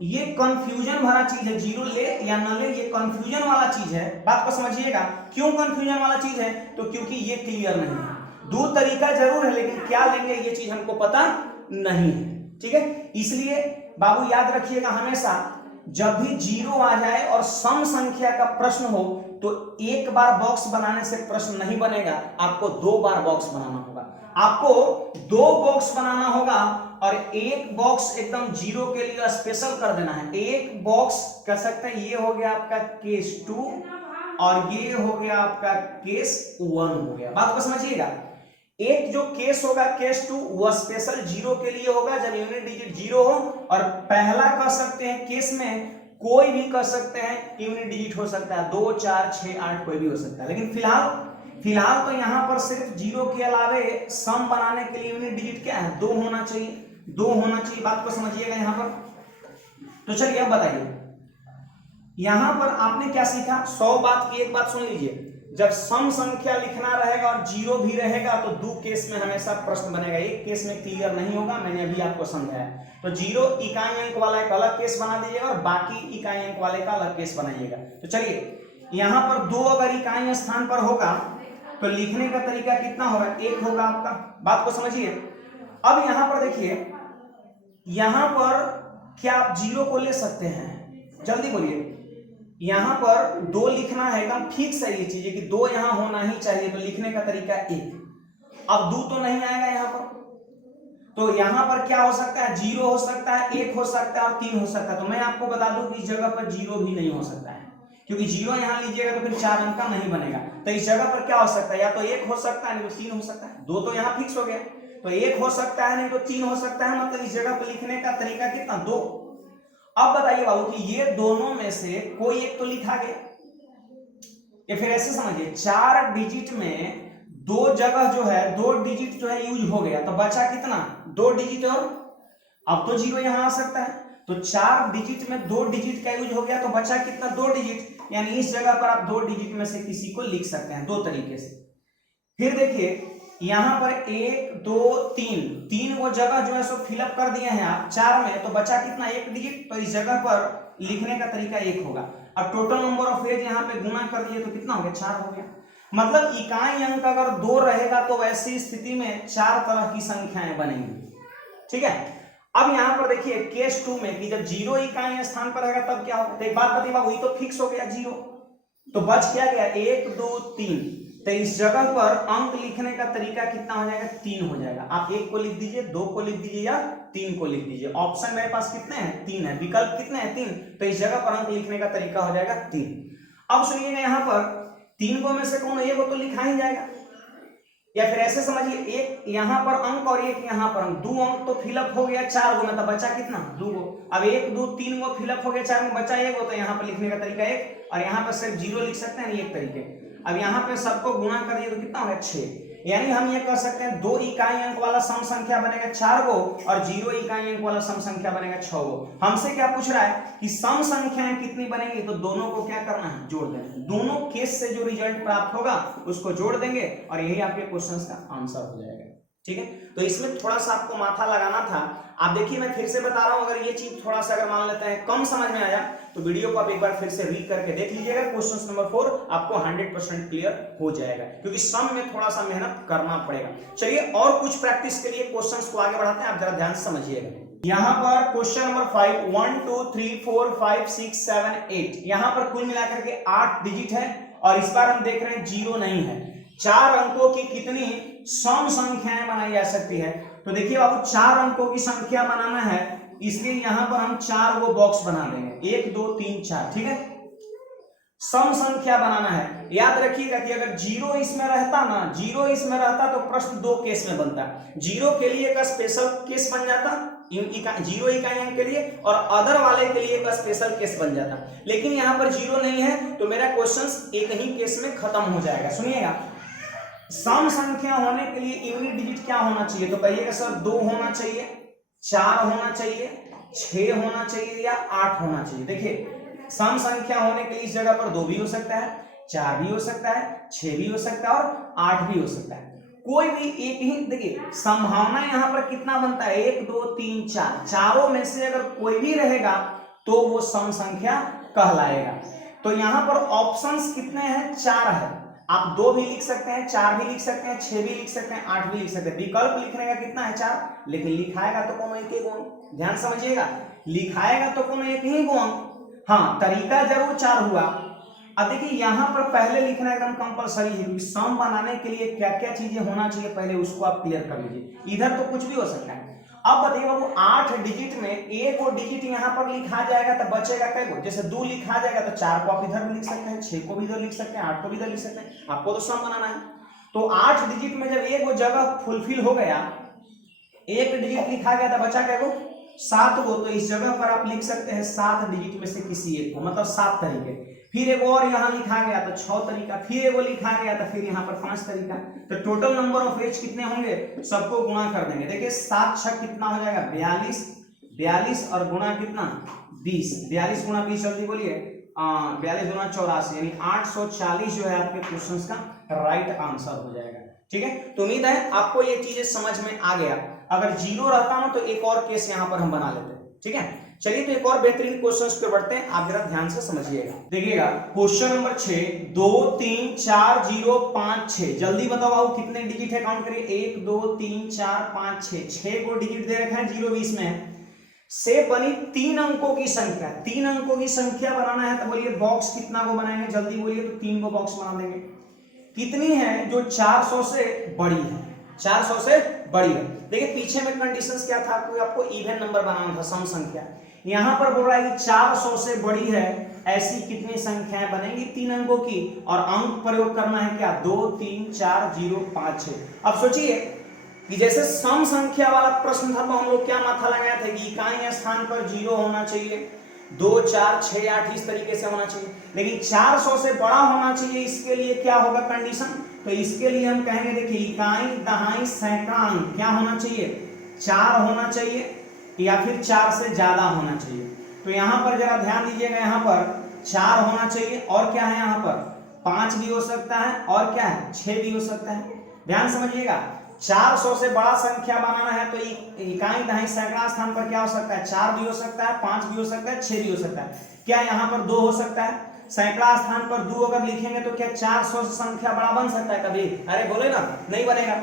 ये कंफ्यूजन भरा चीज है, जीरो ले या न ले ये कंफ्यूजन वाला चीज है। बात को समझिएगा, क्यों कंफ्यूजन वाला चीज है, तो क्योंकि ये क्लियर नहीं है। 2 तरीका जरूर है लेकिन क्या लेंगे ये चीज हमको पता नहीं है, ठीक है। इसलिए बाबू याद रखिएगा हमेशा जब भी जीरो आ जाए और सम संख्या का प्रश्न हो तो एक बार बॉक्स बनाने से प्रश्न नहीं बनेगा, आपको 2 बार बॉक्स बनाना होगा। आपको 2 बॉक्स बनाना होगा और एक बॉक्स एकदम जीरो के लिए स्पेशल कर देना है। एक बॉक्स कह सकते हैं ये हो गया आपका केस 2 और ये हो गया आपका केस 1 हो गया। बात को समझिएगा, एक जो केस होगा केस 2 वो स्पेशल जीरो के लिए होगा जब यूनिट डिजिट जीरो हो, और पहला कह सकते हैं केस में कोई भी कह सकते हैं यूनिट डिजिट हो सकता है 2, 4, 6, 8 कोई भी हो सकता है। लेकिन फिलहाल तो यहां पर सिर्फ जीरो के अलावे सम बनाने के लिए यूनिट डिजिट क्या है 2 होना चाहिए, 2 होना चाहिए। बात को समझिएगा यहां पर। तो चलिए अब बताइए यहां पर आपने क्या सीखा, 100 बात की एक बात सुन लीजिए, जब सम संख्या लिखना रहेगा और जीरो भी रहेगा तो 2 केस में हमेशा प्रश्न बनेगा, एक केस में क्लियर नहीं होगा, मैंने अभी आपको समझाया। तो जीरो इकाई अंक वाला एक अलग केस बना दीजिएगा और बाकी इकाई अंक वाले का अलग केस बनाइएगा। तो चलिए यहां पर 2 अगर इकाई स्थान पर होगा तो लिखने का तरीका कितना होगा, 1 होगा आपका। बात को समझिए। अब यहां पर देखिए, यहां पर क्या आप जीरो को ले सकते हैं, जल्दी बोलिए। यहां पर 2 लिखना है, एकदम फिक्स है ये चीज कि 2 यहां होना ही चाहिए, तो लिखने का तरीका 1। अब 2 तो नहीं आएगा यहां पर, तो यहां पर क्या हो सकता है, 0 हो सकता है, 1 हो सकता है और 3 हो सकता है। तो मैं आपको बता दूं कि इस जगह पर 0 भी नहीं हो सकता है, क्योंकि 0 यहां लीजिएगा तो फिर 4 अंक का नहीं बनेगा। तो इस जगह पर क्या हो सकता है, या तो 1 हो सकता है नहीं तो 3 हो सकता है। 2 तो यहां फिक्स हो गया, तो 1 हो सकता है नहीं तो 3 हो सकता है, मतलब इस जगह पर लिखने का तरीका कितना, 2। अब बताइए बाबू कि ये दोनों में से कोई एक तो लिखा गया, या फिर ऐसे समझिए 4 डिजिट में 2 जगह जो है 2 डिजिट जो है यूज हो गया, तो बचा कितना, 2 डिजिट। और अब तो 0 यहां आ सकता है, तो 4 डिजिट में 2 डिजिट का यूज हो गया, तो बचा कितना, 2 डिजिट। यानी इस जगह पर आप 2 डिजिट में से किसी को लिख सकते हैं 2 तरीके से। फिर देखिए यहां पर 1, 2, 3 वो जगह जो है सो फिलअप कर दिए हैं आप 4 में, तो बचा कितना, 1 डिजिट। तो इस जगह पर लिखने का तरीका 1 होगा। अब टोटल नंबर ऑफ एज यहां पे गुना कर दिए तो कितना हो गया, 4 हो गया। मतलब इकाई अंक अगर 2 रहेगा तो वैसी स्थिति में 4 तरह की संख्याएं बनेंगी, ठीक है। अब यहां पर देखिए केस 2 में कि जब 0 इकाई स्थान पर रहेगा तब क्या होगा, तो एक बात बताइए, वही तो फिक्स हो गया 0, तो बच क्या गया, 1, 2, 3। तो इस जगह पर अंक लिखने का तरीका कितना हो जाएगा, 3 हो जाएगा। आप 1 को लिख दीजिए, 2 को लिख दीजिए या 3 को लिख दीजिए। ऑप्शन मेरे पास कितने हैं, 3 है, विकल्प कितने हैं, 3। तो इस जगह पर अंक लिखने का तरीका हो जाएगा 3। अब सुनिएगा यहां पर 3 को में से कौन एक तो लिखा ही जाएगा, या फिर ऐसे समझिए एक यहां पर अंक और एक यहां पर अंक, 2 अंक तो फिलअप हो गया 4 गो में, तो बचा कितना, 2 गो। अब 1, 2, 3 गो फिलअप हो गया 4 में, बचा 1 गो, तो यहाँ पर लिखने का तरीका 1, और यहाँ पर सिर्फ 0 लिख सकते हैं एक तरीके। अब यहाँ पे सबको गुणा कर दिए तो कितना होगा, 6। यानी हम ये कह सकते हैं 2 इकाई अंक वाला सम संख्या बनेगा 4 गो और 0 इकाई अंक वाला सम संख्या बनेगा 6 गो। हमसे क्या पूछ रहा है कि सम संख्याएं कितनी बनेंगी, तो दोनों को क्या करना है, जोड़ देना। दोनों केस से जो रिजल्ट प्राप्त होगा उसको जोड़ देंगे और यही आपके क्वेश्चन का आंसर हो जाएगा, ठीक है। तो इसमें थोड़ा सा आपको माथा लगाना था। आप देखिए मैं फिर से बता रहा हूं, अगर ये चीज थोड़ा सा अगर मान लेते हैं कम समझ में आया तो वीडियो को आप एक बार फिर से रीड करके देख लीजिएगा। क्वेश्चन नंबर 4 आपको 100% क्लियर हो जाएगा, क्योंकि सम में थोड़ा सा मेहनत करना पड़ेगा। चलिए और कुछ प्रैक्टिस के लिए क्वेश्चंस को आगे बढ़ाते हैं, आप जरा ध्यान से समझिएगा। यहाँ पर क्वेश्चन नंबर 5 1 2 3 4 5 6 7 8 यहाँ पर कुल मिलाकर के 8 डिजिट है और इस बार हम देख रहे हैं 0 नहीं है। 4 अंकों की कितनी सम संख्याएं बनाई जा सकती है, तो देखिए बाबू 4 अंकों की संख्या बनाना है, इसलिए यहां पर हम 4 गो बॉक्स बना देंगे, 1 2 3 4, ठीक है। सम संख्या बनाना है। याद रखिएगा कि अगर 0 इसमें रहता ना, 0 इसमें रहता तो प्रश्न 2 केस में बनता। 0 के लिए एक स्पेशल केस बन जाता जीरो इकाई अंक के लिए और अदर वाले के लिए एक स्पेशल केस बन जाता। लेकिन यहाँ पर जीरो नहीं है तो मेरा क्वेश्चन एक ही केस में खत्म हो जाएगा। सुनिएगा, सम संख्या होने के लिए यूनिट डिजिट क्या होना चाहिए? तो कहिएगा सर 2 होना चाहिए, 4 होना चाहिए, 6 होना चाहिए या 8 होना चाहिए। देखिए सम संख्या होने के लिए इस जगह पर 2 भी हो सकता है, 4 भी हो सकता है, 6 भी हो सकता है और 8 भी हो सकता है। कोई भी एक ही, देखिए संभावना यहाँ पर कितना बनता है 1 2 3 4, चारों में से अगर कोई भी रहेगा तो वो सम संख्या कहलाएगा। तो यहाँ पर ऑप्शंस कितने हैं? 4 है। आप 2 भी लिख सकते हैं, 4 भी लिख सकते हैं, 6 भी लिख सकते हैं, 8 भी लिख सकते हैं। विकल्प लिखने का कितना है? 4, लेकिन लिखाएगा तो कौन एक ही गुण। ध्यान समझिएगा, लिखाएगा तो कौन एक ही गुण। हाँ, तरीका जरूर 4 हुआ। अब देखिए यहाँ पर पहले लिखना एकदम कंपलसरी है, क्योंकि सम बनाने के लिए क्या क्या चीजें होना चाहिए पहले उसको आप क्लियर कर लीजिए। इधर तो कुछ भी हो सकता है। अब बताइए बाबू 8 डिजिट में एक और डिजिट यहाँ पर लिखा जाएगा तो बचेगा कै गो? जैसे 2 लिखा जाएगा तो 4 को आप इधर भी लिख सकते हैं, 6 को भी इधर लिख सकते हैं, 8 को भी इधर लिख सकते हैं। आपको तो सम बनाना है। तो 8 डिजिट में जब एक वो जगह फुलफिल हो गया, एक डिजिट लिखा गया तो बचा कै गो? 7 गो। तो इस जगह पर आप लिख सकते हैं 7 डिजिट में से किसी एक को, मतलब 7 तरीके। फिर एक और यहाँ लिखा गया तो 6 तरीका, फिर एक लिखा गया तो फिर यहाँ पर 5 तरीका। तो टोटल नंबर ऑफ एज कितने होंगे? सबको गुणा कर देंगे। देखिए 7 6 कितना हो जाएगा? 42, 42 और गुणा कितना? 20, 42 गुणा 20, जल्दी बोलिए। 42 गुणा 84 यानी 840 जो है आपके क्वेश्चन का राइट आंसर हो जाएगा। ठीक है, तो उम्मीद है आपको ये चीजें समझ में आ गया। अगर जीरो रहता ना तो एक और केस यहाँ पर हम बना लेते। ठीक है, चलिए तो एक और बेहतरीन क्वेश्चन पे बढ़ते हैं, आप जरा ध्यान से समझिएगा। देखिएगा क्वेश्चन नंबर 6, 2 3 4 0 5 6। जल्दी बताओ कितने डिजिट है? काउंट करिए। 1 2 3 4 5 6, 6 को डिजिट दे रखा है, 0 20 में है। से बनी 3 अंकों की संख्या, 3 अंकों की संख्या बनाना है तो बोलिए बॉक्स कितना को बनाएंगे? जल्दी बोलिए। तो 3 को बॉक्स बना देंगे। कितनी है? जो 400 से बड़ी है, 400 से बड़ी है। देखिए पीछे में कंडीशंस क्या था? आपको इवन नंबर बनाना था, सम संख्या। यहां पर बोल रहा है कि 400 से बड़ी है ऐसी कितनी संख्याएं बनेंगी 3 अंकों की, और अंक प्रयोग करना है क्या? 2 3 4 0 5 6। अब सोचिए कि जैसे सम संख्या वाला प्रश्न था तो हम लोग क्या माथा लगाया था कि इकाई स्थान पर 0 होना चाहिए, 2 4 6 8 इस तरीके से होना चाहिए। लेकिन 400 से बड़ा होना चाहिए, इसके लिए क्या होगा कंडीशन? तो इसके लिए हम कहेंगे देखिए इकाई दहाई सैकड़ा अंक क्या होना चाहिए? 4 होना चाहिए या फिर 4 से ज्यादा होना चाहिए। तो यहाँ पर जरा ध्यान दीजिएगा, यहाँ पर 4 होना चाहिए और क्या है यहाँ पर 5 भी हो सकता है और क्या है 6 भी हो सकता है। ध्यान समझिएगा, 400 से बड़ा संख्या बनाना है तो इकाई दहाई सैकड़ा स्थान पर क्या हो सकता है? 4 भी हो सकता है, 5 भी हो सकता है, 6 भी हो सकता है। क्या यहाँ पर 2 हो सकता है? सैकड़ा स्थान पर 2 अगर लिखेंगे तो क्या 400 से संख्या बड़ा बन सकता है कभी? अरे बोले ना, नहीं बनेगा।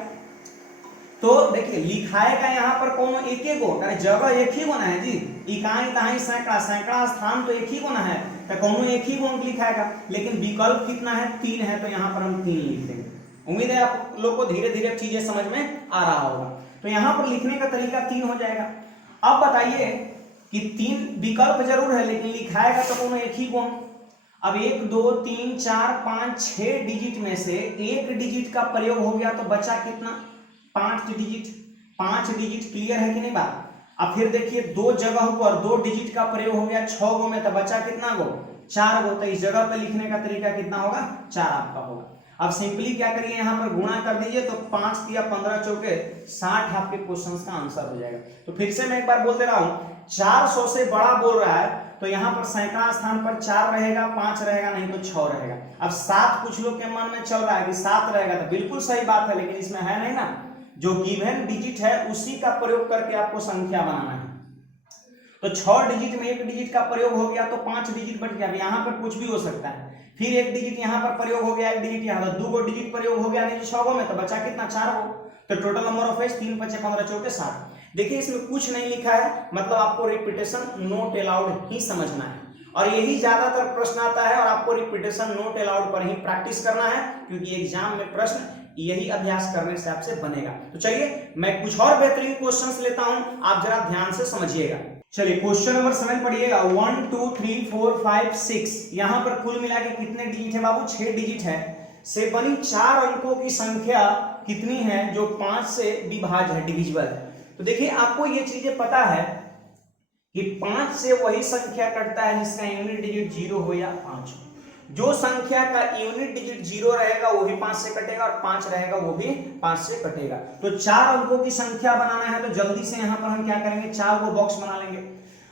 तो देखिए लिखाएगा यहाँ पर कौन? एक एक गो, अरे जगह एक ही गुना है जी। इकाई दहाई सैकड़ा, सैकड़ा स्थान तो एक ही गुना है तो कौन एक ही गुण लिखाएगा। लेकिन विकल्प कितना है? 3 है, तो यहाँ पर हम 3 लिख देंगे। उम्मीद है आप लोग को धीरे धीरे चीजें समझ में आ रहा होगा। तो यहाँ पर लिखने का तरीका 3 हो जाएगा। अब बताइए कि 3 विकल्प जरूर है लेकिन लिखाएगा तो कौन एक ही गुण। अब 1 2 3 4 5 6 डिजिट में से एक डिजिट का प्रयोग हो गया तो बचा कितना? 5 डिजिट। 5 डिजिट क्लियर है कि नहीं बात? अब फिर देखिए 2 जगह पर 2 डिजिट का प्रयोग हो गया 6 गो में, तो बचा कितना गो? 4 गो। तो इस जगह पे लिखने का तरीका कितना होगा? 4 आपका होगा। अब सिंपली क्या करिए, यहाँ पर गुणा कर दीजिए तो 5 तिया 15 चौके 60 आपके क्वेश्चन का आंसर हो जाएगा। तो फिर से मैं एक बार बोल दे रहा हूँ, 400 से बड़ा बोल रहा है तो यहाँ पर सैकड़ा स्थान पर 4 रहेगा, 5 रहेगा, नहीं तो 6 रहेगा। अब 7 कुछ लोग के मन में चल रहा है कि 7 रहेगा, तो बिल्कुल सही बात है, लेकिन इसमें है नहीं ना। जो गिवन डिजिट है उसी का प्रयोग करके आपको संख्या बनाना है। तो 6 डिजिट में एक डिजिट का प्रयोग हो गया तो 5 डिजिट बच गया। यहाँ पर कुछ भी हो सकता है। फिर एक डिजिट यहाँ पर प्रयोग हो गया, एक डिजिट यहाँ, तो 2 गो डिजिट प्रयोग हो गया नहीं 6 गो में, तो बचा कितना? 4 गो। तो टोटल नंबर ऑफ एज 3 5 15 चौके 60। देखिए इसमें कुछ नहीं लिखा है, मतलब आपको रिपीटेशन नोट अलाउड ही समझना है, और यही ज्यादातर प्रश्न आता है और आपको रिपीटेशन नोट अलाउड पर ही प्रैक्टिस करना है, क्योंकि एग्जाम में प्रश्न यही अभ्यास करने से आपसे बनेगा। तो चलिए मैं कुछ और बेहतरीन क्वेश्चंस लेता हूं, आप जरा ध्यान से समझिएगा। चलिए क्वेश्चन नंबर 7 पढ़िएगा। 1 2 3 4 5 6, यहाँ पर कुल मिला के कितने डिजिट है बाबू? 6 डिजिट है। से बनी 4 अंकों की संख्या कितनी है जो 5 से विभाज्य है, डिविजिबल है? तो देखिए आपको ये चीजें पता है कि 5 से वही संख्या कटता है जिसका यूनिट डिजिट 0 हो या 5 हो। जो संख्या का यूनिट डिजिट 0 रहेगा वो भी 5 से कटेगा और 5 रहेगा वो भी 5 से कटेगा। तो 4 अंकों की संख्या बनाना है तो जल्दी से यहां पर हम क्या करेंगे, 4 को बॉक्स बना लेंगे।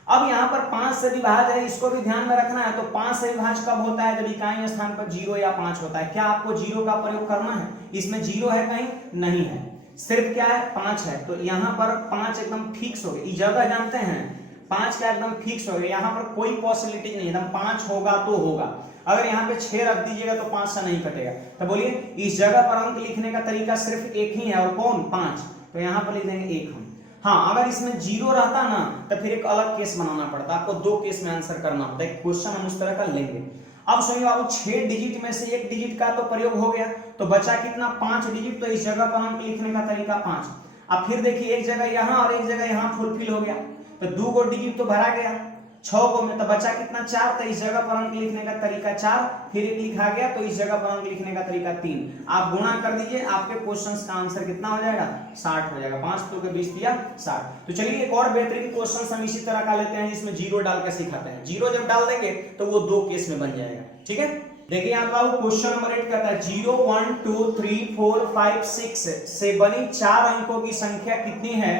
अब यहाँ पर 5 से विभाज्य है, इसको भी ध्यान में रखना है। तो 5 से विभाज्य कब होता है, जब इकाई स्थान पर 0 या 5 होता है। क्या आपको 0 का प्रयोग करना है, इसमें 0 है कहीं नहीं है, सिर्फ क्या है 5 है। तो यहाँ पर 5 एकदम फिक्स हो गई, जगह जानते हैं 5 क्या एकदम फिक्स हो गया, यहाँ पर कोई पॉसिबिलिटी नहीं, एकदम 5 होगा तो होगा। अगर यहाँ पे 6 रख दीजिएगा तो 5 से नहीं कटेगा। तो बोलिए इस जगह पर अंक लिखने का तरीका सिर्फ एक ही है, और कौन, 5। तो यहाँ पर लिख देंगे 1 हम। हाँ, अगर इसमें 0 रहता ना तो फिर एक अलग केस बनाना पड़ता, आपको 2 केस में आंसर करना होता है। क्वेश्चन हम उस तरह का लेंगे। अब सुनिए बाबू, 6 डिजिट में से 1 डिजिट का तो प्रयोग हो गया, तो बचा कितना, 5 डिजिट। तो इस जगह पर अंक लिखने का तरीका 5। अब फिर देखिए एक जगह यहाँ और एक जगह यहाँ फुलफिल हो गया, तो 2 गो डिजिट तो भरा गया 6 गो में, तो बचा कितना, 4। तो इस जगह पर अंक लिखने का तरीका 4, फिर एक लिखा गया तो इस जगह पर अंक लिखने का तरीका 3। आप गुणा कर दीजिए, आपके क्वेश्चंस का आंसर कितना हो जाएगा, 60 हो जाएगा। 5 तो के 20 दिया 60। तो चलिए एक और बेहतरीन क्वेश्चन हम इसी तरह का लेते हैं जिसमें 0 डाल के सिखाते हैं। 0 जब डाल देंगे तो वो 2 केस में बन जाएगा, ठीक है। देखिए यहाँ पर क्वेश्चन नंबर 8 कहता है 0 1 2 3 4 5 6 से बनी 4 अंकों की संख्या कितनी है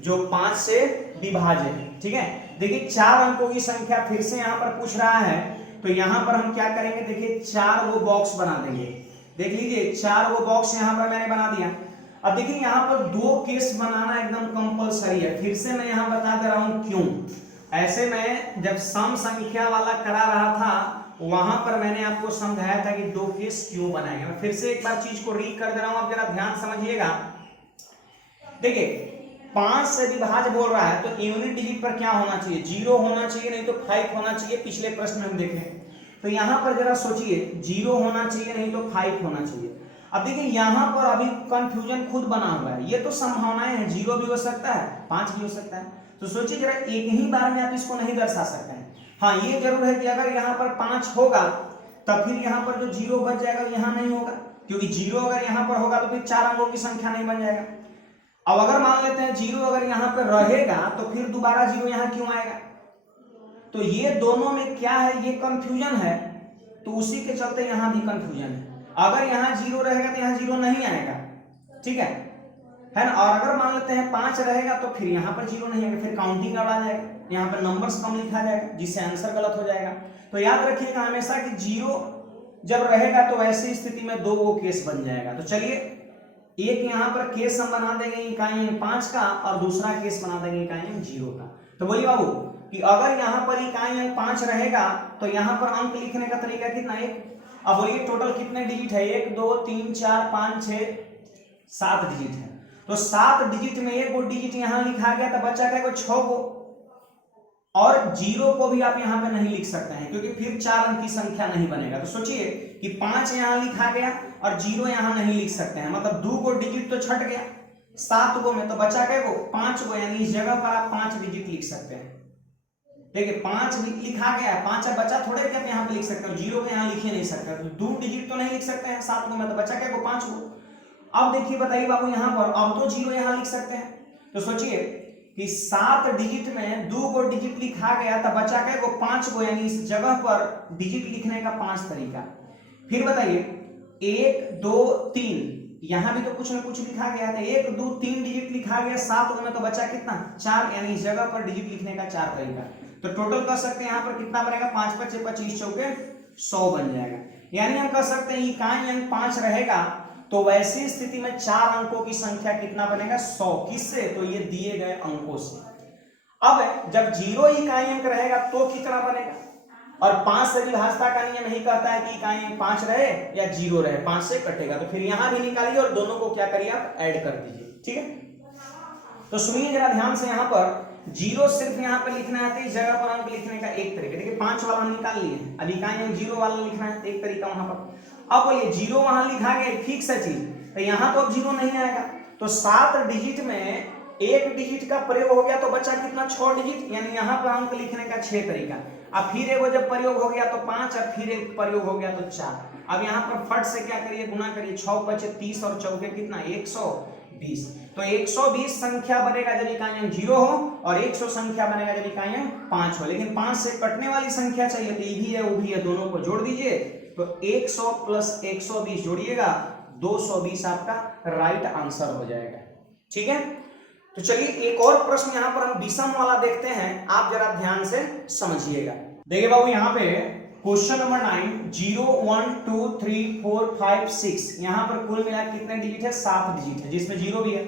जो 5 से विभाज्य है, ठीक है। देखिए 4 अंकों की संख्या फिर से यहाँ पर पूछ रहा है, तो यहाँ पर हम क्या करेंगे, देखिए 4 गो बॉक्स बना देंगे। देख लीजिए 4 गो बॉक्स यहाँ पर मैंने बना दिया। अब देखिए यहाँ पर 2 केस बनाना एकदम कंपलसरी है। फिर से मैं यहाँ बता दे रहा हूँ क्यों। ऐसे में जब सम संख्या वाला करा रहा था वहां पर मैंने आपको समझाया था कि 2 केस क्यों बनाएंगे। मैं फिर से एक बार चीज को रीड कर दे रहा हूं, आप जरा ध्यान समझिएगा। देखिए 5 से विभाज्य बोल रहा है तो यूनिट डिजिट पर क्या होना चाहिए, 0 होना चाहिए, नहीं तो 5 होना चाहिए। पिछले प्रश्न में हम देखें तो यहां पर जरा सोचिए, 0 होना चाहिए नहीं तो 5 होना चाहिए। अब देखिए यहां पर अभी कंफ्यूजन खुद बना हुआ है, ये तो संभावनाएं हैं, 0 भी हो सकता है 5 भी हो सकता है। तो सोचिए जरा, एक ही बार में आप इसको नहीं दर्शा सकते हैं। हाँ ये जरूर है कि अगर यहाँ पर 5 होगा तब फिर यहाँ पर जो 0 बच जाएगा यहाँ नहीं होगा, क्योंकि 0 अगर यहाँ पर होगा तो फिर 4 अंकों की संख्या नहीं बन जाएगा। अब अगर मान लेते हैं 0 अगर यहाँ पर रहेगा तो फिर दोबारा 0 यहाँ क्यों आएगा। तो ये दोनों में क्या है, ये कंफ्यूजन है, तो उसी के चलते यहाँ भी कंफ्यूजन है। अगर यहाँ 0 रहेगा तो यहाँ 0 नहीं आएगा, ठीक है ना। और अगर मान लेते हैं 5 रहेगा तो फिर यहाँ पर 0 नहीं आएगा, फिर काउंटिंग गड़बड़ा जाएगा, यहाँ पर नंबर्स कम लिखा जाएगा जिससे आंसर गलत हो जाएगा। तो याद रखिएगा हमेशा कि 0 जब रहेगा तो ऐसी स्थिति में 2 वो केस बन जाएगा। तो चलिए एक यहाँ पर केस हम बना देंगे इकाई अंक 5 का और दूसरा केस बना देंगे इकाई अंक 0 का। तो बोलिए बाबू कि अगर यहाँ पर इकाई अंक 5 रहेगा तो यहाँ पर अंक लिखने का तरीका कितना, 1। अब बोलिए टोटल कितने डिजिट है, 1 2 3 4 5 6 7 डिजिट है। तो 7 डिजिट में 1 गो डिजिट यहाँ लिखा गया तो बचा क्या, 6 गो। और 0 को भी आप यहाँ पे नहीं लिख सकते हैं क्योंकि फिर 4 अंक की संख्या नहीं बनेगा। तो सोचिए कि 5 यहाँ लिखा गया और 0 यहाँ नहीं लिख सकते हैं, मतलब 2 गो डिजिट तो छट गया 7 गो में, तो बचा क्या गो, 5 गो। यानी इस जगह पर आप 5 डिजिट लिख सकते हैं। देखिए 5 लिखा गया, 5 बचा थोड़े कि आप यहाँ पे लिख सकते हो, 0 को यहाँ लिख ही नहीं सकते, तो 2 डिजिट तो नहीं लिख सकते हैं 7 गो में, तो बचा क्या गो, 5 गो। अब देखिए बताइए बाबू यहाँ पर अब तो 0 यहाँ लिख सकते हैं। तो सोचिए कि 7 डिजिट में 2 गो डिजिट लिखा गया तो बचा क्या गो, 5 गो। यानी इस जगह पर डिजिट लिखने का 5 तरीका। फिर बताइए 1 2 3, यहां भी तो कुछ ना कुछ लिखा गया था, 1 2 3 डिजिट लिखा गया 7 गो में, तो बचा कितना, 4। यानी इस जगह पर डिजिट लिखने का 4 तरीका। तो टोटल कर सकते हैं यहाँ पर कितना बनेगा, 5 5 25 चौके 100 बन जाएगा। यानी हम कह सकते हैं इकाई अंक 5 रहेगा तो वैसी स्थिति में 4 अंकों की संख्या कितना बनेगा, 100। किससे, तो ये दिए गए अंकों से। अब जब 0 इकाई अंक रहेगा तो कितना बनेगा, और 5 से विभाज्यता का नियम यही कहता है कि इकाई अंक 5 रहे या 0 रहे, 5 से कटेगा। तो फिर यहां भी निकालिए और दोनों को क्या करिए, आप ऐड कर दीजिए, ठीक है। तो सुनिए जरा ध्यान से, यहाँ पर 0 सिर्फ यहाँ पर लिखना है तो इस जगह पर अंक लिखने का एक तरीका। देखिए 5 वाला हम निकाल लिए, अब इकाई अंक 0 वाला लिखना है एक तरीका वहां पर। अब बोलिए 0 वहां लिखा गया फिक्स है चीज, तो यहाँ तो अब 0 नहीं आएगा। तो 7 डिजिट में 1 डिजिट का प्रयोग हो गया तो बचा कितना, 6 डिजिट। यानी यहाँ पर अंक लिखने का 6 तरीका। अब फिर एक जब प्रयोग हो गया तो 5 और फिर एक प्रयोग हो गया तो 4। अब यहाँ पर फट से क्या करिए, गुना करिए, 6 5 30 और चौके कितना, 120। तो 120 संख्या बनेगा जब इकाई अंक 0 हो और 100 संख्या बनेगा जब इकाई अंक 5 हो। लेकिन 5 से कटने वाली संख्या चाहिए, तो ये भी है वो भी है, दोनों को जोड़ दीजिए। तो 100 प्लस 120 जोड़िएगा, 220 आपका राइट आंसर हो जाएगा। ठीक है, तो चलिए एक और प्रश्न यहां पर हम विषम वाला देखते हैं, आप जरा ध्यान से समझिएगा। देखिए बाबू यहां पे क्वेश्चन नंबर 9, 0 1 2 3 4 5 6, यहां पर कुल मिला कितने डिजिट है? 7 डिजिट है, जिसमें 0 भी है।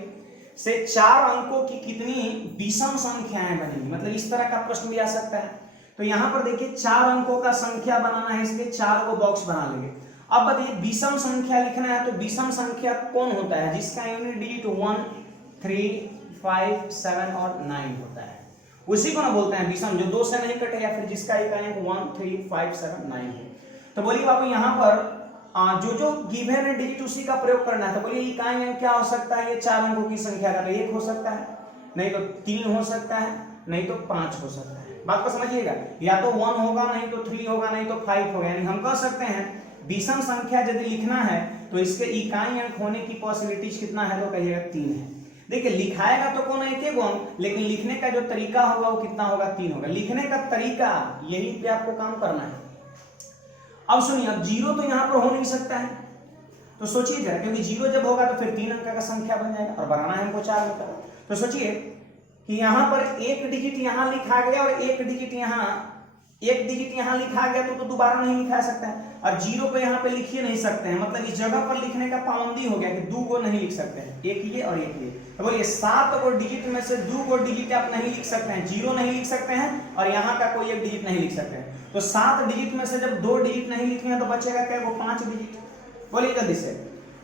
से 4 अंकों की कितनी विषम संख्याएं बनेंगी, मतलब इस तरह का प्रश्न भी आ सकता है। तो यहां पर देखिए 4 अंकों का संख्या बनाना है, इसलिए 4 को बॉक्स बना लेंगे। अब बताइए विषम संख्या लिखना है, तो विषम संख्या कौन होता है? जिसका यूनिट डिजिट 1 3 5 7 और 9 होता है, उसी को ना बोलते हैं विषम, जो 2 से नहीं कटे या फिर जिसका इकाई अंक 1 3 5 7 9 है। तो बोलिए बाबू यहाँ पर जो गिवन है डिजिट उसी का प्रयोग करना है। तो बोलिए इकाई अंक क्या हो सकता है? ये 4 अंकों की संख्या का, तो 1 हो सकता है, नहीं तो 3 हो सकता है, नहीं तो 5 हो सकता है। बात को समझिएगा, या तो 1 होगा, नहीं तो 3 होगा, नहीं तो 5 होगा। यानी हम कह सकते हैं विषम संख्या यदि लिखना है तो इसके इकाई अंक होने की पॉसिबिलिटीज कितना है? तो कहिएगा 3 है। देखिए लिखाएगा तो कौन है? एक अंक, लेकिन लिखने का जो तरीका होगा वो कितना होगा? 3 होगा। लिखने का तरीका यही पे आपको काम करना है। अब सुनिए, अब 0 तो यहां पर हो नहीं सकता है, तो सोचिए जरा, क्योंकि 0 जब होगा तो फिर 3 अंक का संख्या बन जाएगा और बनाना है हमको 4 अंक का। तो सोचिए कि यहां पर एक डिजिट यहां लिखा गया और एक डिजिट यहां लिखा गया, तो दोबारा नहीं लिखा सकता है। और 0 पे यहाँ पे लिख ही नहीं सकते हैं, मतलब इस जगह पर लिखने का पाबंदी हो गया कि 2 को नहीं लिख सकते हैं, एक ये और एक ये। तो बोलिए 7 को डिजिट में से 2 को डिजिट आप नहीं लिख सकते हैं, 0 नहीं लिख सकते हैं और यहाँ का कोई एक डिजिट नहीं लिख सकते हैं। तो 7 डिजिट में से जब 2 डिजिट नहीं लिखेंगे तो बचेगा क्या? वो 5 डिजिट। बोलिए जल्दी से।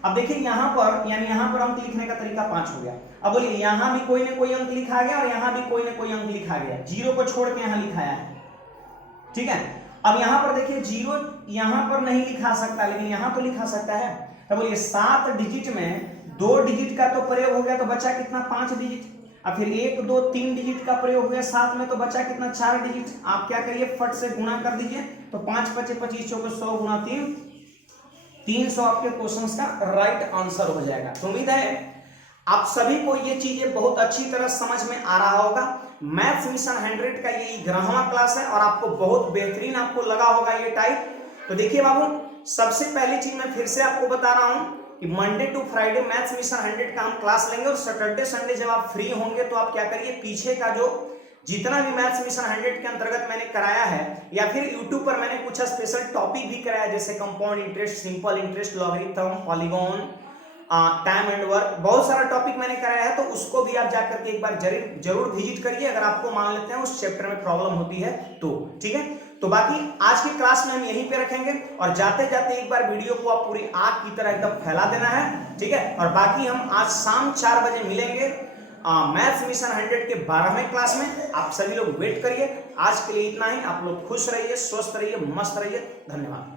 अब देखिए यहाँ पर, यानी यहाँ पर अंक लिखने का तरीका 5 हो गया। अब बोलिए यहाँ भी कोई ना कोई अंक लिखा गया और यहाँ भी कोई ना कोई अंक लिखा गया, 0 को छोड़ के यहाँ लिखाया है। ठीक है, अब यहां पर देखिए 0 यहां पर नहीं लिखा सकता, लेकिन यहां तो लिखा सकता है। तो बोलिए 7 डिजिट में 2 डिजिट का तो प्रयोग हो गया, तो बचा कितना? 5 डिजिट। अब फिर 1 2 3 डिजिट का प्रयोग हो गया 7 में, तो बचा कितना? 4 डिजिट। आप क्या करिए, फट से गुणा कर दीजिए, तो 5 5 25 चौके 100 गुणा 3 300 आपके क्वेश्चन का राइट आंसर हो जाएगा। तो उम्मीद है आप सभी को ये चीजें बहुत अच्छी तरह समझ में आ रहा होगा। मैथ्स मिशन 100 का ये 11वां क्लास है और आपको बहुत बेहतरीन आपको लगा होगा ये टाइप। तो देखिए बाबू, सबसे पहली चीज मैं फिर से आपको बता रहा हूं कि Monday to Friday maths mission 100 का हम क्लास लेंगे और सैटरडे संडे जब आप फ्री होंगे तो आप क्या करिए, पीछे का जो जितना भी मैथ्स मिशन 100 के अंतर्गत मैंने कराया है या फिर यूट्यूब पर मैंने कुछ स्पेशल टॉपिक भी कराया, जैसे compound interest, simple interest, logarithm, polygon, time and work, बहुत सारा टॉपिक मैंने कराया है, तो उसको भी आप जाकर के एक बार जरूर विजिट करिए, अगर आपको मान लेते हैं उस चैप्टर में प्रॉब्लम होती है तो। ठीक है, तो बाकी आज की क्लास में हम यहीं पे रखेंगे और जाते जाते एक बार वीडियो को आप पूरी आग की तरह एकदम फैला देना है। ठीक है, और बाकी हम आज शाम 4 बजे मिलेंगे मैथ्स मिशन 100 के 12वें क्लास में। आप सभी लोग वेट करिए। आज के लिए इतना ही। आप लोग खुश रहिए, स्वस्थ रहिए, मस्त रहिए। धन्यवाद।